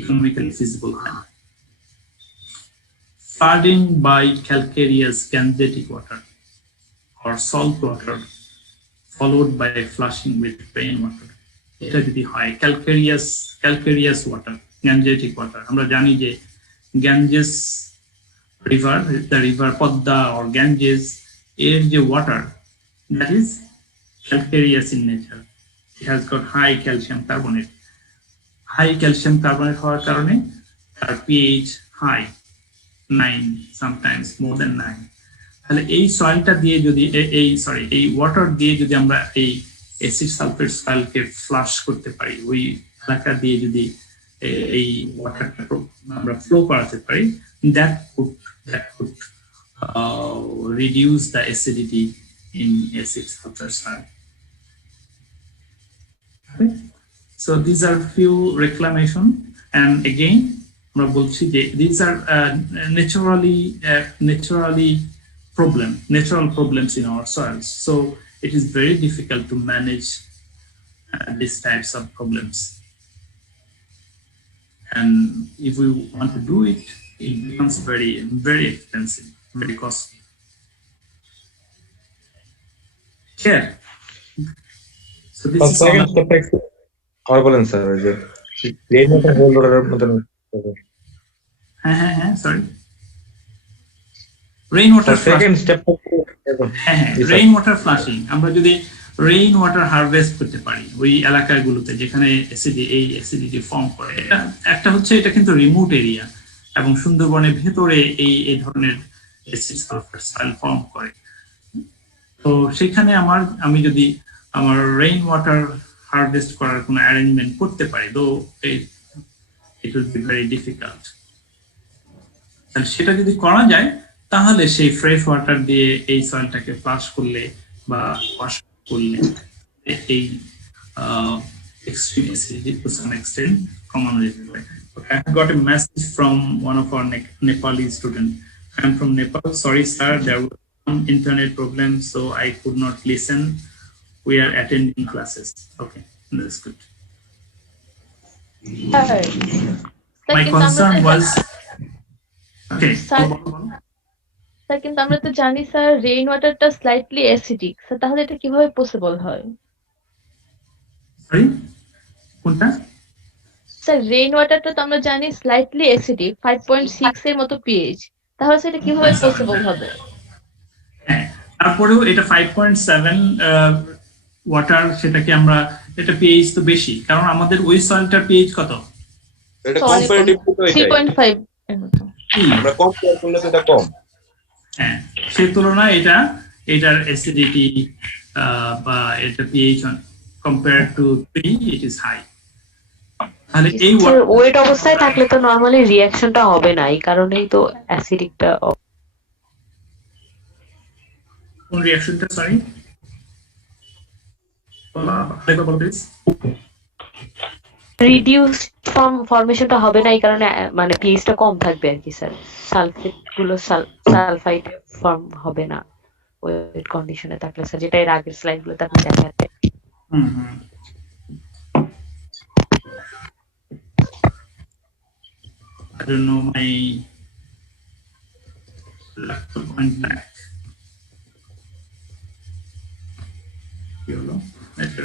ইকোনমিক্যালি ফিজিবল হয় না। Flooding by calcareous gangetic water or salt water followed by flushing with rainwater, এটা যদি হয় calcareous water, gangetic water, আমরা জানি যে Ganges river, the river Podda or Ganges, এর যে water that is calcareous in nature, it has got high calcium carbonate হওয়ার কারণে তার pH high 9, sometimes more than 9। তাহলে এই সয়েলটা দিয়ে যদি এই ওয়াটার দিয়ে যদি আমরা এই অ্যাসিড সালফেট সয়েলকে ফ্লাশ করতে পারি, ওই এলাকা দিয়ে যদি এই ওয়াটারটা আমরা ফ্লো করাতে পারি, that could reduce the acidity in acid sulfur soil. Okay? So these are few reclamation, and again আমরা বলছি যে these are natural problems in our soils, so it is very difficult to manage these types of problems, and if we want to do it, it becomes very, very expensive, very costly. Here, so this is all. বলেন স্যার, ওই যে রেইন ওয়াটার হোল্ডারের মতন। হ্যাঁ sorry, rain water second step. Rain water flushing, আমরা যদি রেইন ওয়াটার হারভেস্ট করতে পারি ওই এলাকাগুলোতে যেখানে অ্যাসিডিটি ফর্ম করে, একটা হচ্ছে এটা কিন্তু রিমোট এরিয়া এবং সুন্দরবনের ভেতরে এই ধরনের অ্যাসিড সালফার সয়েল ফর্ম করে। তো সেখানে আমি যদি আমার রেইন ওয়াটার হারভেস্ট করার কোনো অ্যারেঞ্জমেন্ট করতে পারি, তো it will be very difficult. সেটা যদি করা যায় তাহলে সেই ফ্রেশ ওয়াটার দিয়ে এই সয়েলটাকে ফ্লাশ করলে বা ওয়াশ করলে এই extreme acidity to some extent কমানো যেতে পারে। I got a message from one of our Nepali students. I'm from Nepal. Sorry, sir, there was some internet problem, so I could not listen. We are attending classes. Okay, that's good. My concern was okay. Sir কিন্তু আমরা তো জানি স্যার রেইন ওয়াটারটা স্লাইটলি অ্যাসিডিক, স্যার তাহলে এটা কিভাবে পসিবল হয়? সরি, কোনটা? স্যার রেইন ওয়াটারটা তো আমরা জানি স্লাইটলি অ্যাসিডিক, 5.6 এর মতো পিএইচ, তাহলে সেটা কিভাবে পসিবল হবে? হ্যাঁ, তারপরেও এটা 5.7 ওয়াটার, সেটাকে আমরা এটা পিএইচ তো বেশি, কারণ আমাদের ওই সয়েলটার পিএইচ কত? এটা কম্পারেটিভ টু 3.5 এর মতো। আমরা কম্পেয়ার করলে তো এটা কম। হ্যাঁ, সেই তুলনায় এটার অ্যাসিডিটি বা এটা pH compared to 3 it is high. তাহলে এই ওয়েট অবস্থায় থাকলে তো নরমালি রিঅ্যাকশনটা হবে না, এই কারণেই তো অ্যাসিডিকটা। কোন রিঅ্যাকশনটা? Sorry, please. রিডিউস ফর্মেশনটা হবে না এই কারণে, মানে পিএইচটা কম থাকবে আর কি স্যার। সালফেট গুলো সালফাইড ফর্ম হবে না ওয়েট কন্ডিশনে থাকলে স্যার, যেটা এর আগের স্লাইড গুলোতে আপনি দেখাতে। I don't know, my laptop went black.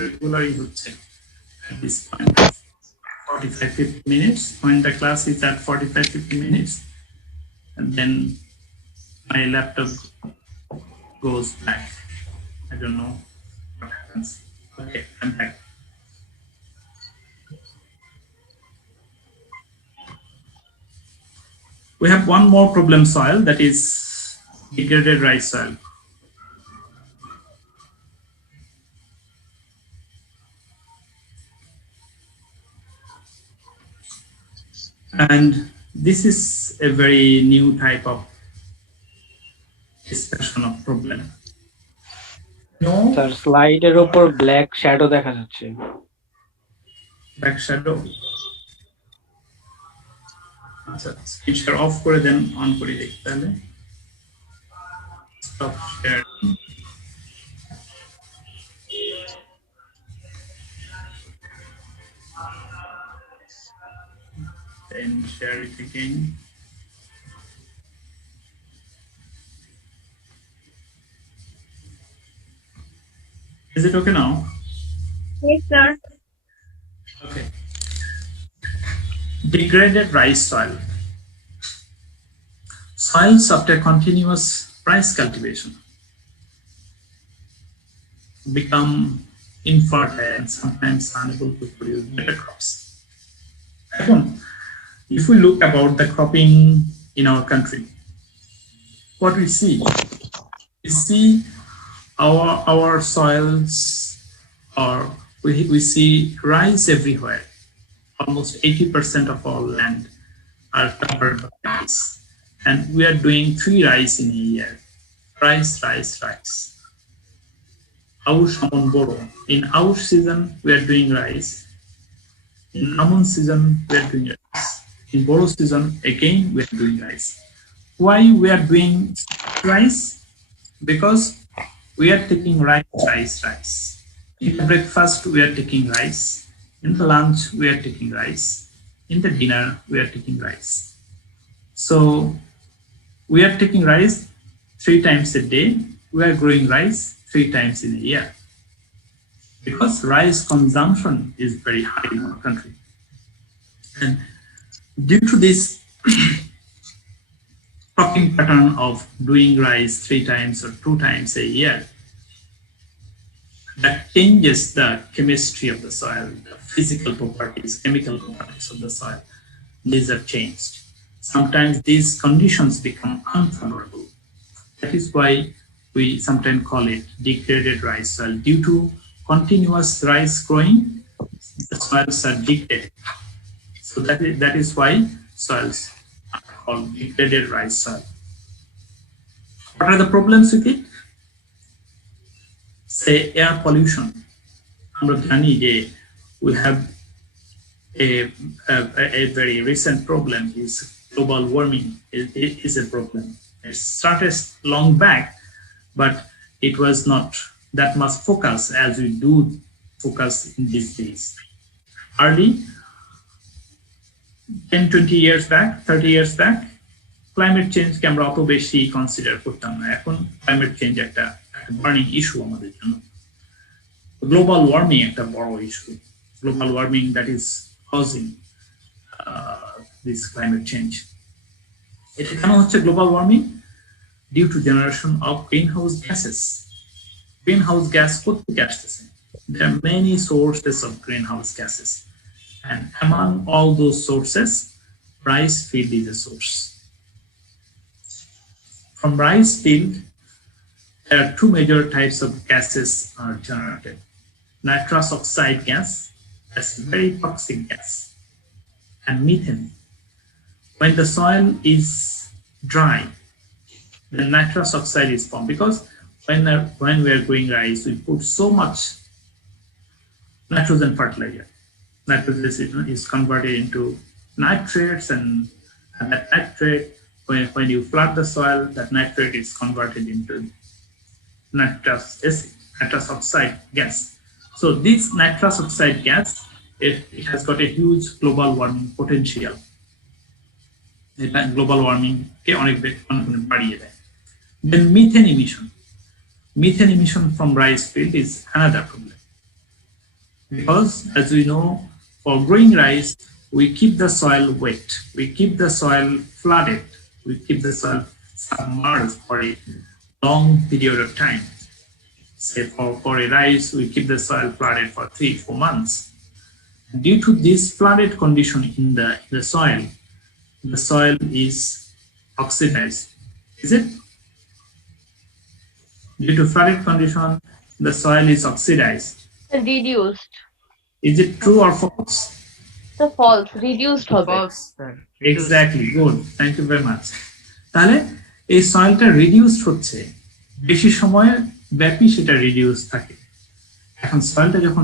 Regularly হচ্ছে at this point 45-50 minutes when the class is at 45-50 minutes, and then my laptop goes black. I don't know what happens. Okay, I'm back. We have one more problem soil, that is degraded rice soil. And this is a very new type of discussion of problem. No sir স্লাইডের উপর ব্ল্যাক শ্যাডো দেখা যাচ্ছে। back shadow. আচ্ছা, স্ক্রিন শেয়ার অফ করে দেন, অন করে দেখি তাহলে। Stop share. Then share it again. Is it okay now? Yes, sir. Okay. Degraded rice soil. Soils after continuous rice cultivation become infertile and sometimes unable to produce better crops. If we look about the cropping in our country, what we see our soils, or we see rice everywhere. Almost 80% of our land are covered by rice, and we are doing 3 rice in a year. Rice. Our sumon boro. In our season, we are doing rice. In Amon season, we are doing rice. In Boro season, again, we are doing rice. Why we are doing rice? Because we are taking rice. In the breakfast, we are taking rice. In the lunch, we are taking rice. In the dinner, we are taking rice. So we are taking rice 3 times a day. We are growing rice 3 times in a year. Because rice consumption is very high in our country. And due to this cropping pattern of doing rice 3 times or 2 times a year, that changes the chemistry of the soil, the physical properties, chemical properties of the soil. These are changed. Sometimes these conditions become unfavorable. That is why we sometimes call it degraded rice soil. Due to continuous rice growing, the soils are degraded. So that is why soils are called degraded rice soil. What are the problems with it? Say air pollution. We have a very recent problem is global warming is a problem. It started long back, but it was not that much focus as we do focus in these days. Early 10-20 years back, 30 years back, climate change কে আমরা অত বেশি কনসিডার করতাম না। এখন ক্লাইমেট চেঞ্জ একটা বার্নিং ইস্যু আমাদের জন্য। গ্লোবাল ওয়ার্মিং একটা বড় issue. Global warming that is causing this climate change. এটা কেন হচ্ছে global warming? Due to generation of greenhouse gases. Greenhouse gas কোত্থেকে আসতেছে? There are many sources of greenhouse gases, and among all those sources, rice field is a source. From rice field, there are 2 major types of gases are generated. Nitrous oxide gas, that's a very toxic gas, and methane. When the soil is dry, the nitrous oxide is formed, because when we are growing rice, we put so much nitrogen fertilizer. Nitrogen is converted into nitrates, and that nitrate, when you flood the soil, that nitrate is converted into nitrous acid, nitrous oxide gas. So this nitrous oxide gas, it has got a huge global warming potential. এটা গ্লোবাল ওয়ার্মিং কে অনেক বাড়িয়ে দেয়। Then methane emission. Methane emission from rice field is another problem. Because as we know, for growing rice, we keep the soil wet, we keep the soil flooded, we keep the soil submerged for a long period of time. Say for a rice, we keep the soil flooded for 3-4 months. Due to this flooded condition in the soil is oxidized. Is it? Due to flooded condition, the soil is oxidized. Reduced. Is it true or false? So false. Reduced হবে। False, sir. Exactly. Good. Thank you very much. তাহলে এই সয়েলটা রিডিউসড হচ্ছে, বেশি সময় ব্যাপী সেটা রিডিউস থাকে। এখন সয়েলটা যখন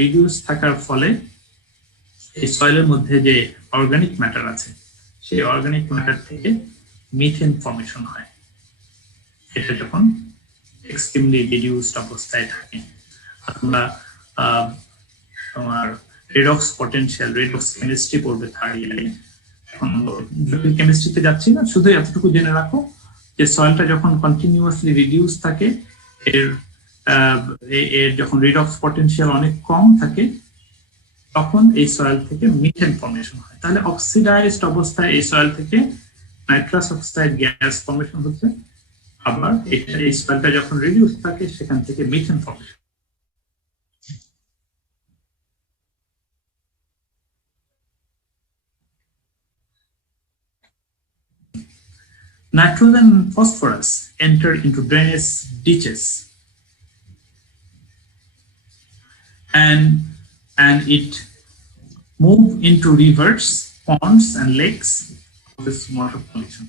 রিডিউস থাকার ফলে এই সয়েলের মধ্যে যে অর্গানিক ম্যাটার আছে, সেই অর্গানিক ম্যাটার থেকে মিথেন ফর্মেশন হয়। এটা যখন এক্সট্রিমলি রিডিউসড অবস্থায় থাকে, আমরা তোমার রেডক্স পটেনশিয়াল, রেডক্স কেমিস্ট্রি পড়বে থার্ড ইয়ারে। এখন জটিল কেমিস্ট্রিতে যাচ্ছি না, শুধু এতটুকু জেনে রাখো যে সয়েলটা যখন কন্টিনিউয়াসলি রিডিউস থাকে, এর যখন রিডক্স পটেনশিয়াল অনেক কম থাকে, তখন এই সয়েল থেকে মিথেন ফর্মেশন হয়। তাহলে অক্সিডাইজড অবস্থায় এই সয়েল থেকে নাইট্রাস অক্সাইড গ্যাস ফর্মেশন হচ্ছে, আবার এই সয়েলটা যখন রিডিউস থাকে সেখান থেকে methane formation. Nitrogen and phosphorus enter into drainage ditches and it move into rivers, ponds and lakes of this water pollution.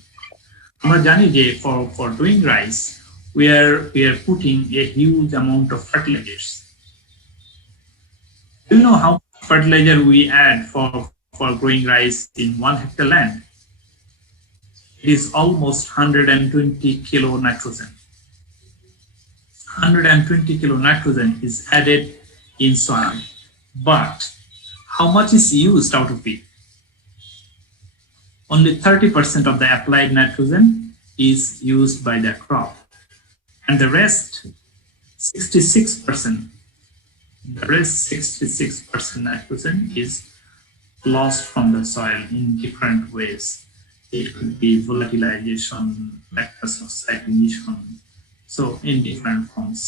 আমরা জানি যে for doing rice we are putting a huge amount of fertilizers. Do you know how much fertilizer we add for growing rice in 1 hectare land? It is almost 120 kilo nitrogen. 120 kilo nitrogen is added in soil, but how much is used out of it? Only 30% of the applied nitrogen is used by the crop, and the rest 66% nitrogen is lost from the soil in different ways. It could be volatilization, nitrous oxide emission, so in different forms,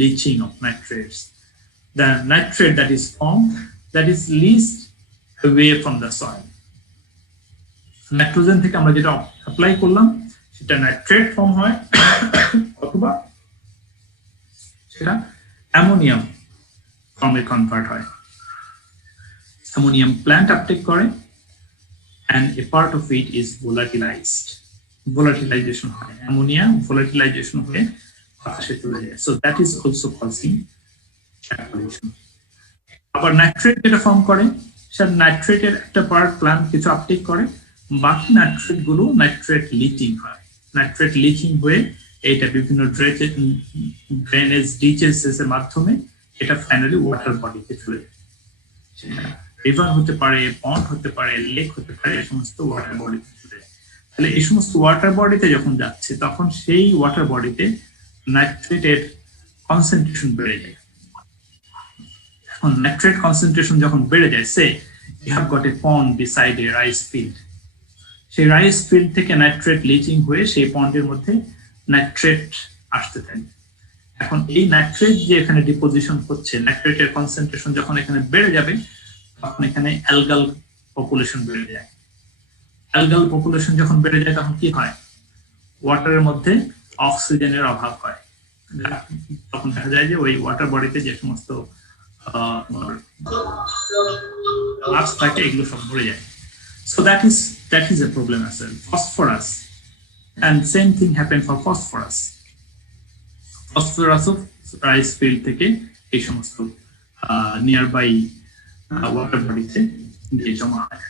leaching of nitrates. The nitrate that is formed, that is leached away from the soil. Nitrogen থেকে আমরা যেটা অ্যাপ্লাই করলাম সেটা নাইট্রেট ফর্ম হয়, অথবা সেটা অ্যামোনিয়াম ফর্মে কনভার্ট হয়। অ্যামোনিয়াম প্ল্যান্ট আপটেক করে, and a part of it is volatilized. Volatilization হয়, অ্যামোনিয়া volatilization হয়ে বাতাসে চলে যায়, so that is also causing air pollution. আবার নাইট্রেট যেটা ফর্ম করে, সেটা নাইট্রেটের একটা পার্ট প্ল্যান্ট কিছু আপটেক করে, বাকি নাইট্রেট গুলো নাইট্রেট লিচিং হয়। নাইট্রেট লিচিং হয়ে এটা বিভিন্ন ড্রেনেজ ডিচেস এর মাধ্যমে এটা ফাইনালি ওয়াটার বডিতে চলে যায়। রিভার হতে পারে, পন্ড হতে পারে, লেক হতে পারে, এই সমস্ত ওয়াটার বডিতে চলে যায়। তাহলে এই সমস্ত ওয়াটার বডিতে যখন যাচ্ছে, তখন সেই ওয়াটার বডিতে নাইট্রেটের কনসেন্ট্রেশন বেড়ে যায়। এখন নাইট্রেট কনসেন্ট্রেশন যখন বেড়ে যায়, সে you have got a pond beside a rice field. সেই রাইস ফিল্ড থেকে নাইট্রেট লিচিং হয়ে সেই পন্ডের মধ্যে নাইট্রেট আসতে থাকে। এখন এই নাইট্রেট যে এখানে ডিপোজিশন হচ্ছে, নাইট্রেটের কনসেন্ট্রেশন যখন এখানে বেড়ে যাবে, তখন এখানে অ্যালগাল পপুলেশন বেড়ে যায়। অ্যালগাল পপুলেশন যখন বেড়ে যায়, তখন কি হয়? ওয়াটারের মধ্যে অক্সিজেনের অভাব হয়। তখন দেখা যায় যে ওই ওয়াটার বডিতে যে সমস্ত মাছ থাকে, এগুলো সব ভরে যায়। So that is a problem as well. Phosphorus, and same thing happened for phosphorus. Phosphorus of rice field থেকে এই সমস্ত নিয়ারবাই ওয়াটার বডিতে গিয়ে জমা হয়।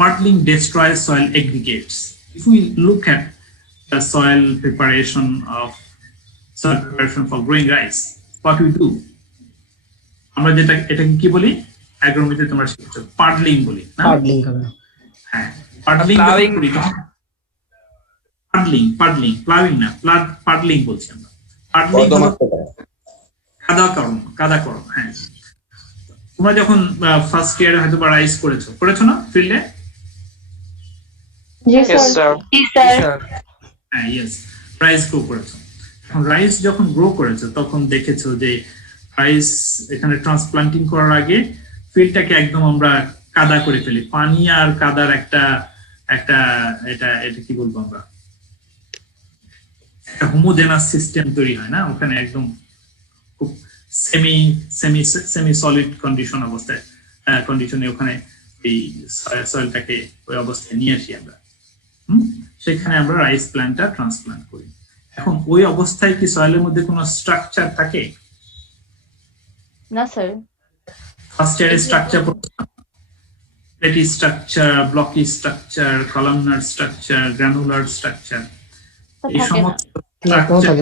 Partling destroys soil aggregates. If we look at the soil preparation for growing rice, what we do, আমরা যেটা এটাকে কি বলি? অ্যাগ্রোনমিতে তোমরা শিখেছো পাডলিং বলি না? পাডলিং করে। হ্যাঁ, পাডলিং Plowing। পাডলিং প্লাউইং না, পাডলিং বলছি আমরা। পাডলিং হলো কর্দমাক্ত করা। কাদাকরণ। হ্যাঁ, তোমরা যখন ফার্স্ট ইয়ারে হয়তো বা রাইজ করেছো না ফিল্ডে? জি স্যার। হ্যাঁ, ইয়েস, রাইস গ্রো করেছো। এখন রাইস যখন গ্রো করেছো তখন দেখেছো যে রাইস এখানে ট্রান্সপ্লান্টিং করার আগে ফিল্ডটাকে একদম আমরা কাদা করে ফেলি, পানি আর কাদার একটা এটা কি বলবো আমরা, একটা হোমোজেনাস সিস্টেম তৈরি হয় না ওখানে, একদম খুব সেমি সলিড কন্ডিশনে ওখানে এই সয়েলটাকে ওই অবস্থায় নিয়ে আসি আমরা। সেখানে আমরা রাইস প্ল্যান্টটা ট্রান্সপ্লান্ট করি। এখন ওই অবস্থায় কি সয়েলের মধ্যে কোনো স্ট্রাকচার থাকে? না স্যার। ফার্স্ট ইয়ারে structure, platy structure, blocky structure, columnar structure, granular structure, এই সমস্ত স্ট্রাকচার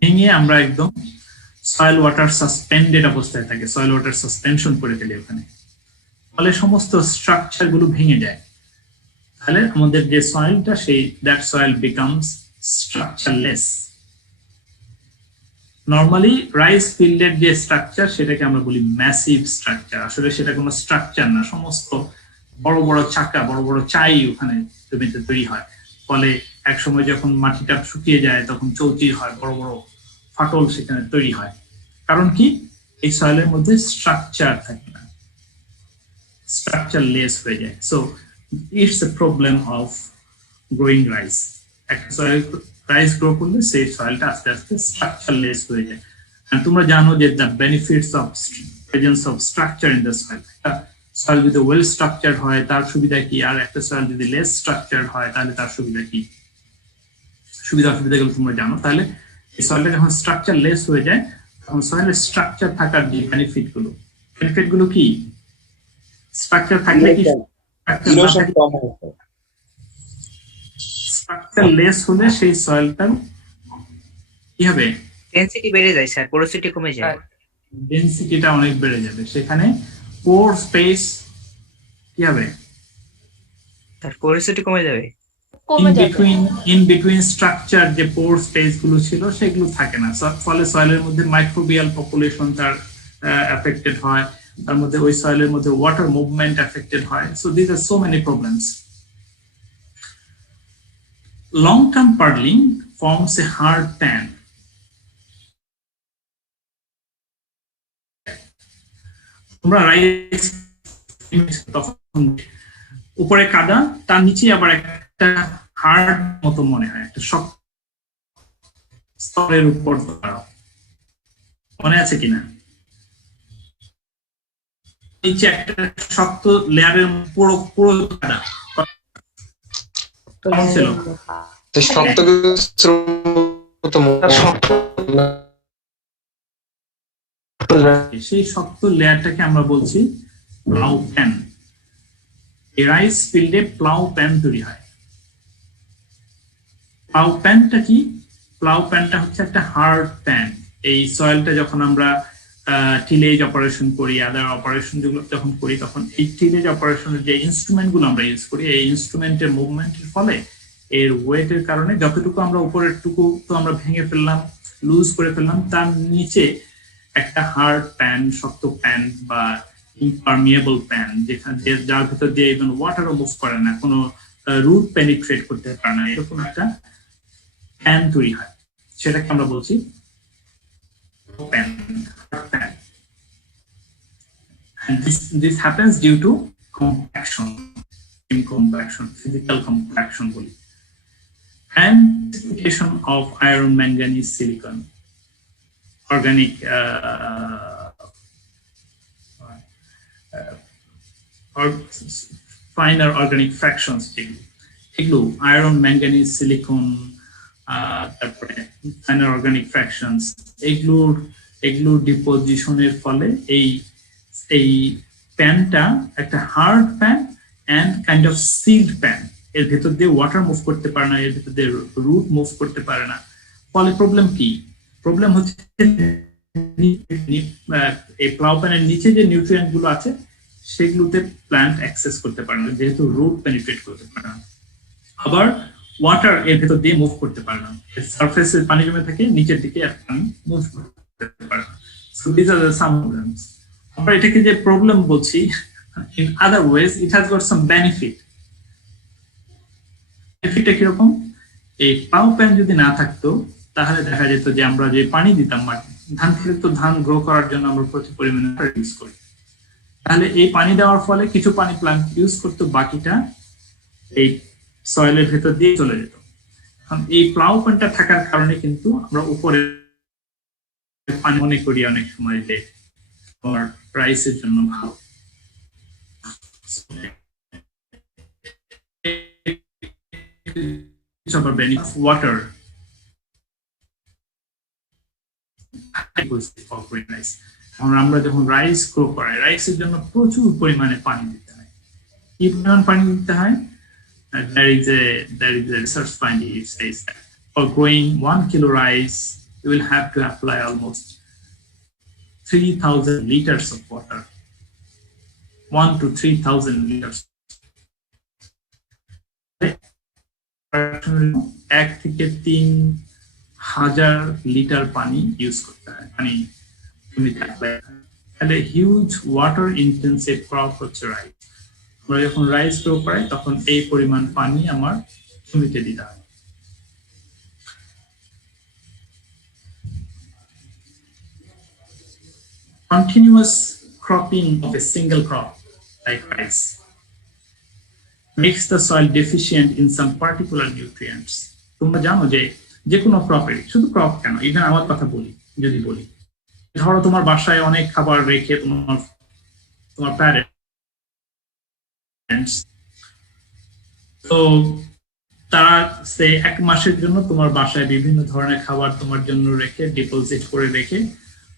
ভেঙে আমরা একদম সয়েল ওয়াটার সাসপেন্ডেড অবস্থায় থাকে, সয়েল ওয়াটার সাসপেনশন করে ফেলি ওখানে, ফলে সমস্ত স্ট্রাকচার গুলো ভেঙে যায়। তাহলে আমাদের যে সয়েলটা সেই that soil becomes structureless. Normally rice ফিল্ডের যে স্ট্রাকচার সেটাকে আমরা বলি ম্যাসিভ স্ট্রাকচার। আসলে সেটা কোনো স্ট্রাকচার না, সমস্ত বড় বড় চাকা, বড় বড় চাই ওখানে জমিতে তৈরি হয়। ফলে একসময় যখন মাটিটা শুকিয়ে যায় তখন চৌচির হয়, বড় বড় ফাটল সেখানে তৈরি হয়। কারণ কি? এই সয়েলের মধ্যে স্ট্রাকচার থাকে না, স্ট্রাকচারলেস হয়ে যায়। So it's a problem of growing rice. একটা সয়েল রাইস গ্রো করলে সেই সয়েলটা আস্তে আস্তে স্ট্রাকচারলেস হয়ে যায়। আর তোমরা জানো যে the benefits of presence of structure in the soil. একটা সয়েল যদি ওয়েল স্ট্রাকচার হয় তার সুবিধা কি, আর একটা সয়েল যদি লেস স্ট্রাকচার হয় তাহলে তার সুবিধা কি? সুবিধাগুলো তোমরা জানো। তাহলে এই সয়েলটা যখন স্ট্রাকচারলেস হয়ে যায় তখন সয়েলের স্ট্রাকচার থাকার যে বেনিফিট গুলো কি? স্ট্রাকচার থাকলে কি, ইরোশন কম হয়। স্ট্রাকচারলেস হলে সেই সয়েলটা কি হবে? ডেনসিটি বেড়ে যায় স্যার, পোরোসিটি কমে যায়। ডেনসিটিটা অনেক বেড়ে যাবে, সেখানে পোর স্পেস কি হবে? স্যার পোরোসিটি কমে যাবে। ইন বিটুইন স্ট্রাকচার যে পোর স্পেস গুলো ছিল সেগুলো থাকে না, ফলে সয়েলের মধ্যে মাইক্রোবিয়াল পপুলেশন তার এফেক্টেড হয়, তার মধ্যে ওই সয়েলের মধ্যে ওয়াটার মুভমেন্ট এফেক্টেড হয়। So this are so many problems. Long-term puddling forms a hard pan. তোমরা রাইস তখন উপরে কাদা, তার নিচে আবার একটা হার্ড মতো মনে হয়, একটা শক্ত স্তরের উপর মনে আছে কিনা? নিচে একটা শক্ত লেয়ারের পুরো পুরো কাদা ছিল। সেই শক্ত লেয়ারটাকে আমরা বলছি প্লাউ প্যান। এই রাইস ফিল্ডে প্লাউ প্যান তৈরি হয়। প্লাউ প্যানটা কি? প্লাউ প্যানটা হচ্ছে একটা হার্ড প্যান। এই সয়েলটা যখন আমরা টিলেজ অপারেশন করি, আদার অপারেশন যেগুলো যখন করি, তখন এই টিলেজ অপারেশনের যে ইনস্ট্রুমেন্ট গুলো আমরা ইউজ করি, এই ইনস্ট্রুমেন্টের মুভমেন্টের ফলে এর ওয়েটের কারণে যতটুকু আমরা উপরের টুকু তো আমরা ভেঙে ফেললাম, লুজ করে ফেললাম, তার নিচে একটা হার্ড প্যান, শক্ত প্যান বা ইমপারমিয়েবল প্যান, যেখানে যার ভিতর দিয়ে ইভেন ওয়াটারও মুভ করে না, কোনো রুট পেনিট্রেট করতে পারে না, এরকম একটা প্যান তৈরি হয়। সেটাকে আমরা বলছি pan, hard pan. And this happens due to compaction, physical compaction বলি, and precipitation of iron, manganese, silicon, organic or finer organic fractions, এগুলো আয়রন, ম্যাঙ্গানিজ, সিলিকন, তারপরে ফাইনার অর্গানিক ফ্র্যাকশনস, এগুলোর ডিপোজিশনের ফলে এই প্যানটা একটা hard pan and kind of sealed pan. এর ভেতর দিয়ে ওয়াটার মুভ করতে পারে না, এর ভেতর দিয়ে রুট মুভ করতে পারে না। ফলে প্রবলেম কি? প্রবলেম হচ্ছে এই প্লাউ প্যানের নিচে যে নিউট্রিয়েন্ট গুলো আছে সেগুলোতে প্ল্যান্ট অ্যাক্সেস করতে পারে না, যেহেতু রুট পেনিট্রেট করতে পারে না। আবার ওয়াটার এর ভেতর দিয়ে মুভ করতে পারে না, সারফেসে পানি জমে থাকে, নিচের দিকে পানি মুভ করতে পারে না। So this are some problems. আমরা এটাকে যে প্রবলেম বলছি, in other ways it has got some benefit. বেনিফিটটা কিরকম? এই প্লাউ প্যান যদি না থাকতো তাহলে দেখা যেত যে আমরা যে পানি দিতাম মাটি, ধান খেতে তো ধান গ্রো করার জন্য আমরা প্রচুর পরিমাণে ইউজ করি, তাহলে এই পানি দেওয়ার ফলে কিছু পানি প্ল্যান্ট ইউজ করতো, বাকিটা এই সয়েলের ভেতর দিয়ে চলে যেত। এই প্লাউ প্যানটা থাকার কারণে কিন্তু আমরা উপরে পানি মনে করি অনেক সময় যে রাইসের জন্য ভালো। ওয়াটার আমরা যখন রাইস গ্রো করাই, রাইসের জন্য প্রচুর পরিমাণে পানি দিতে হয়। কি পরিমাণ পানি দিতে হয়? There is a research finding. It says that for growing 1 kilo rice, you will have to apply almost 3,000 liters of water. 1 to 3,000 liters. 1 থেকে 3,000 লিটার পানি ইউজ করতে হয়, পানি তাহলে হিউজ ওয়াটার ইন্টেন্সিভ ক্রপ হচ্ছে রাইস। আমরা যখন রাইস গ্রো করাই তখন এই পরিমাণ পানি আমার জমিতে দিতে হয়। Continuous cropping of a single crop like rice makes the soil deficient in some particular nutrients. তোমরা জানো যে কোনো ক্রপের, শুধু ক্রপ কেন, ইভেন আমার কথা বলি, যদি বলি ধরো তোমার বাসায় অনেক খাবার রেখে তোমার প্যারেন্টস তো তারা সে 1 মাসের জন্য তোমার বাসায় বিভিন্ন ধরনের খাবার তোমার জন্য রেখে ডিপোজিট করে রেখে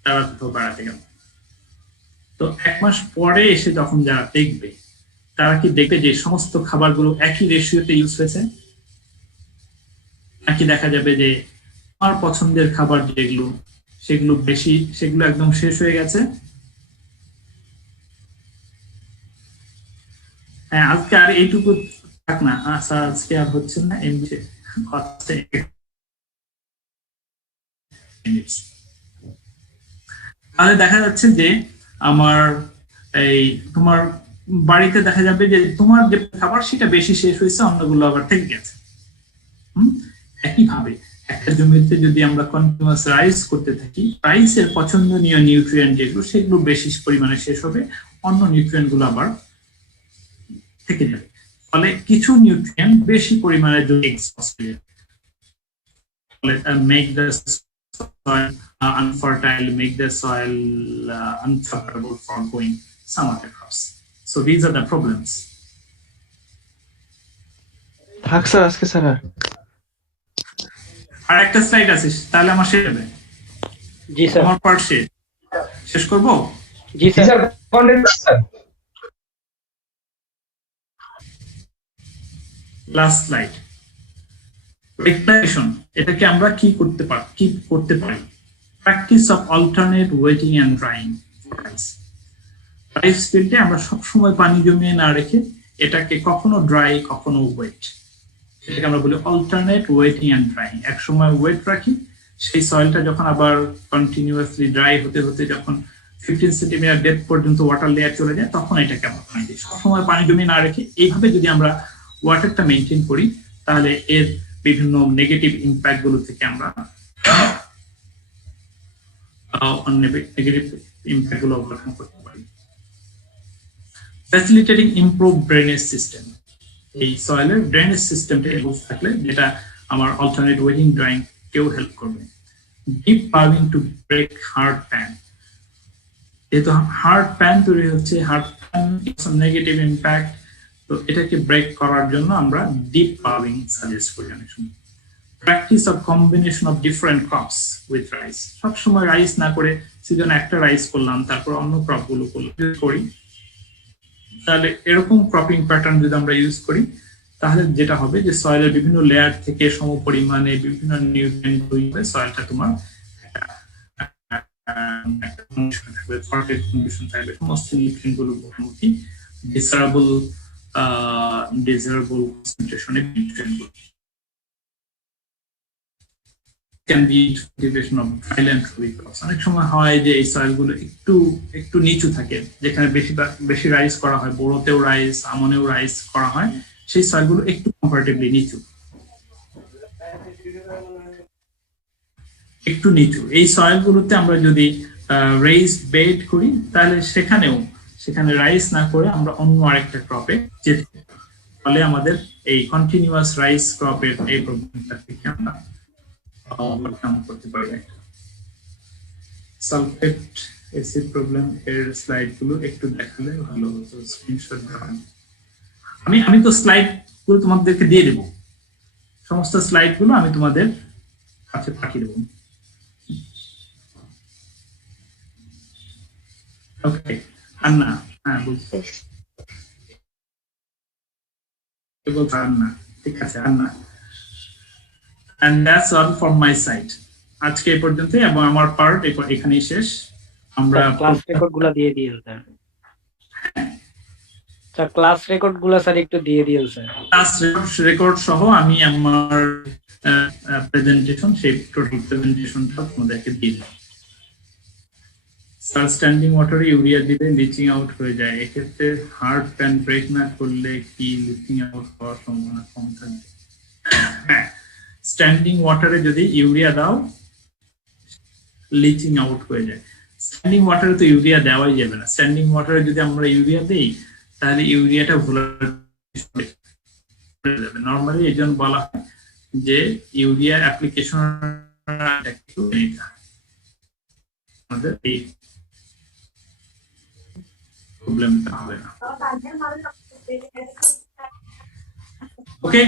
তারা কোথাও বেড়াতে গেল। তো 1 মাস পরে এসে যখন যারা দেখবে, তারা কি দেখবে যে সমস্ত খাবারগুলো একই রেশিওতে ইউজ হয়েছে, নাকি দেখা যাবে যে আমার পছন্দের খাবার যেগুলো সেগুলো বেশি, সেগুলো একদম শেষ হয়ে গেছে? হ্যাঁ, আজকে আর এইটুকু থাক না, আজকে আর হচ্ছে না, তাহলে দেখা যাচ্ছে যে আমার এই তোমার বাড়িতে দেখা যাবে যে তোমার যে খাবার সেটা বেশি শেষ হয়েছে, অন্যগুলো আবার থেকে গেছে। একইভাবে একটা জমিতে যদি আমরা কন্টিনিউয়াস রাইস করতে থাকি, রাইসের পছন্দনীয় নিউট্রিয়েন্ট যেগুলো সেগুলো বেশি পরিমাণে শেষ হবে, অন্য নিউট্রিয়েন্ট গুলো আবার থেকে যাবে। ফলে কিছু নিউট্রিয়েন্ট বেশি পরিমাণে যদি exposed make the soil unfertile, make the soil unfavorable for growing some other crops. So these are the problems. থাক স্যার আজকে স্যার। আর একটা স্লাইড আছে, তাহলে আমার শেষ হবে। জি স্যার। আমার পার্ট শেষ করব। জি স্যার। Last slide, reclamation. এটাকে আমরা কি করতে পারি? Practice of alternate wetting and drying for rice. Rice ফিল্ডে আমরা সবসময় পানি জমিয়ে না রেখে এটাকে কখনো ড্রাই কখনো ওয়েট, এটাকে আমরা বলি অল্টারনেট ওয়েটিং এন্ড ড্রাইং। এক সময় ওয়েট রাখি, সেই সয়েলটা যখন আবার কন্টিনিউয়াসলি ড্রাই হতে হতে যখন 15 সেন্টিমিটার ডেপথ পর্যন্ত ওয়াটার লেয়ার চলে যায়, তখন এটাকে আমরা পানি দিই। সবসময় পানি জমিয়ে না রেখে এইভাবে যদি আমরা ওয়াটারটা মেনটেন করি, তাহলে এর বিভিন্ন নেগেটিভ ইম্প্যাক্ট গুলো থেকে আমরা নেগেটিভ ইম্প্যাক্ট গুলো ওভারকাম করতে পারি। Facilitating improve drainage system. এই সয়েলের ড্রেনেজ সিস্টেমটা ইমপ্রুভ থাকলে, যেটা আমার অল্টারনেট ওয়েটিং ড্রাইং কেও হেল্প করবে। Deep ploughing to break hard pan. যেহেতু হার্ড প্যান তৈরি হচ্ছে, হার্ড প্যান নেগেটিভ ইম্প্যাক্ট, তো এটাকে ব্রেক করার জন্য আমরা ডিপ পাভিং সাজেস্ট করি অনেক সময়। Practice of combination of different crops with rice. সবসময় রাইস না করে সিজন একটা রাইস করলাম, তারপর অন্য ক্রপ গুলো করি, তাহলে এরকম ক্রপিং প্যাটার্ন যদি আমরা ইউজ করি, তাহলে যেটা হবে যে সয়েলের বিভিন্ন লেয়ার থেকে সম পরিমাণে বিভিন্ন নিউট্রিয়েন্ট তৈরি হবে, সয়েলটা তোমার একটা কন্ডিশন থাকবে, ফর্টেড কন্ডিশন থাকবে, সমস্ত নিউট্রিয়েন্ট গুলো মোটামুটি ডিজারেবল কনসেন্ট্রেশনের নিউট্রিয়েন্ট গুলো can be integration of dry and fluid crops. অনেক সময় হয় যে এই সয়েল গুলো একটু নিচু থাকে, যেখানে বেশি রাইস করা হয়, বোরোতেও রাইস, আমনেও রাইস করা হয়, সেই সয়েল গুলো একটু কম্পারেটিভলি নিচু। এই সয়েল গুলোতে আমরা যদি রেইজড বেড করি, তাহলে সেখানে রাইস না করে আমরা অন্য আরেকটা ক্রপে যেতে, ফলে আমাদের এই কন্টিনিউয়াস রাইস ক্রপের এই প্রবলেমটা থেকে আমরা ওভারকাম করতে পারবে। সালফেট অ্যাসিড প্রবলেম এর স্লাইড গুলো একটু দেখালে ভালো হতো, স্ক্রিনশট আমি তো স্লাইড গুলো তোমাদেরকে দিয়ে দেবো, সমস্ত স্লাইড গুলো আমি তোমাদের কাছে পাঠিয়ে দেবো। ওকে, আন্না, হ্যাঁ বলছি, আন্না, ঠিক আছে আন্না। And that's all from my side. আজকে এই পর্যন্তই, এবং আমার পার্ট এখানেই শেষ। আমরা ক্লাস রেকর্ড গুলা দিয়ে দিয়েন স্যার। ক্লাস রেকর্ড গুলা স্যার একটু দিয়ে দিয়েন স্যার। ক্লাস রেকর্ড সহ আমি আমার প্রেজেন্টেশন, সেই টোটাল প্রেজেন্টেশনটা তোমাদেরকে দিয়ে দিই। স্যার, স্ট্যান্ডিং ওয়াটারে ইউরিয়া দিলে লিচিং আউট হয়ে যায়, এক্ষেত্রে হার্ড প্যান ব্রেক না করলে কি লিচিং আউট হওয়ার সম্ভাবনা কম থাকবে? হ্যাঁ, স্ট্যান্ডিং ওয়াটারে যদি ইউরিয়া দাও, লিচিং আউট হয়ে যায়। স্ট্যান্ডিং ওয়াটারে তো ইউরিয়া দেওয়াই যাবে না। স্ট্যান্ডিং ওয়াটারে যদি আমরা ইউরিয়া দিই, তাহলে ইউরিয়াটা ভোলাটাইল হয়ে যাবে। নরমালি এই জন্য বলা হয় যে ইউরিয়া অ্যাপ্লিকেশন আমাদের এই প্রবলেমটা হবে না। ওকে,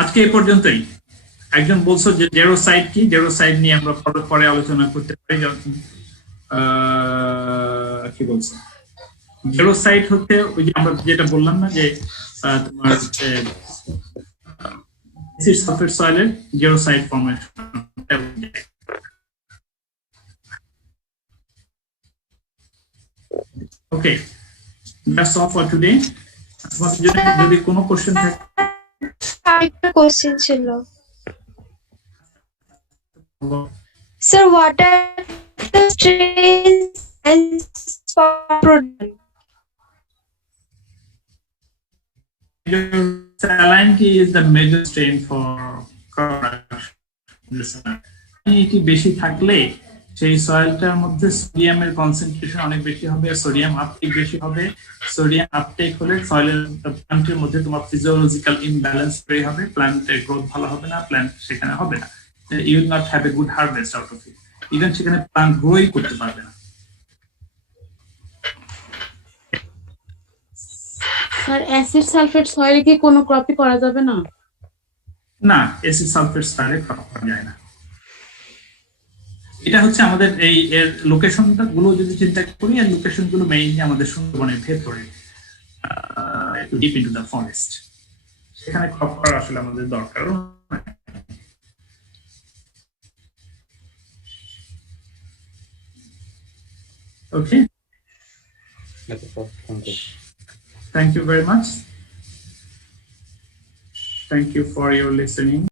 আজকে এই পর্যন্তই। একজন বলছো যে জেরোসাইড কি, জেরোসাইড নিয়ে আমরা পরে আলোচনা করতে পারি। কি বলছো? জেরোসাইড হচ্ছে ওই যে আমরা যেটা বললাম না, যে তোমার অ্যাসিড সালফেট সয়েলের jarosite formation. Okay, that's all for today. তোমাদের যদি কোনো কোশ্চেন থাকে। আরেকটা কোশ্চেন ছিল sir, what are the strains and product? Saline is the major strain for crop production. এটি বেশি থাকলে সেই সয়েলটার মধ্যে সোডিয়ামের কনসেন্ট্রেশন অনেক বেশি হবে, সোডিয়াম আপটেক বেশি হবে। সোডিয়াম আপটেক হলে সয়েলের প্ল্যান্টের মধ্যে তোমার ফিজিওলজিক্যাল ইমব্যালেন্স তৈরি হবে, প্ল্যান্টের গ্রোথ ভালো হবে না, প্ল্যান্ট সেখানে হবে না। You will not have a good harvest out of it. Even সেখানে প্ল্যান্ট গ্রোই করতে পারবে না। স্যার, অ্যাসিড সালফেট সয়েলে কি কোনো ক্রপই করা যাবে না? না, অ্যাসিড সালফেট সয়েলে ক্রপ করা যায় না। এটা হচ্ছে আমাদের এই এর লোকেশনটা গুলো যদি চিন্তা করি, এর লোকেশন গুলো মেইনলি আমাদের সুন্দরবনের ভেতরে, ডিপ ইনটু দ্য ফরেস্ট, সেখানে ক্রপ করা আসলে আমাদের দরকার। Okay. Thank you very much. Thank you for your listening.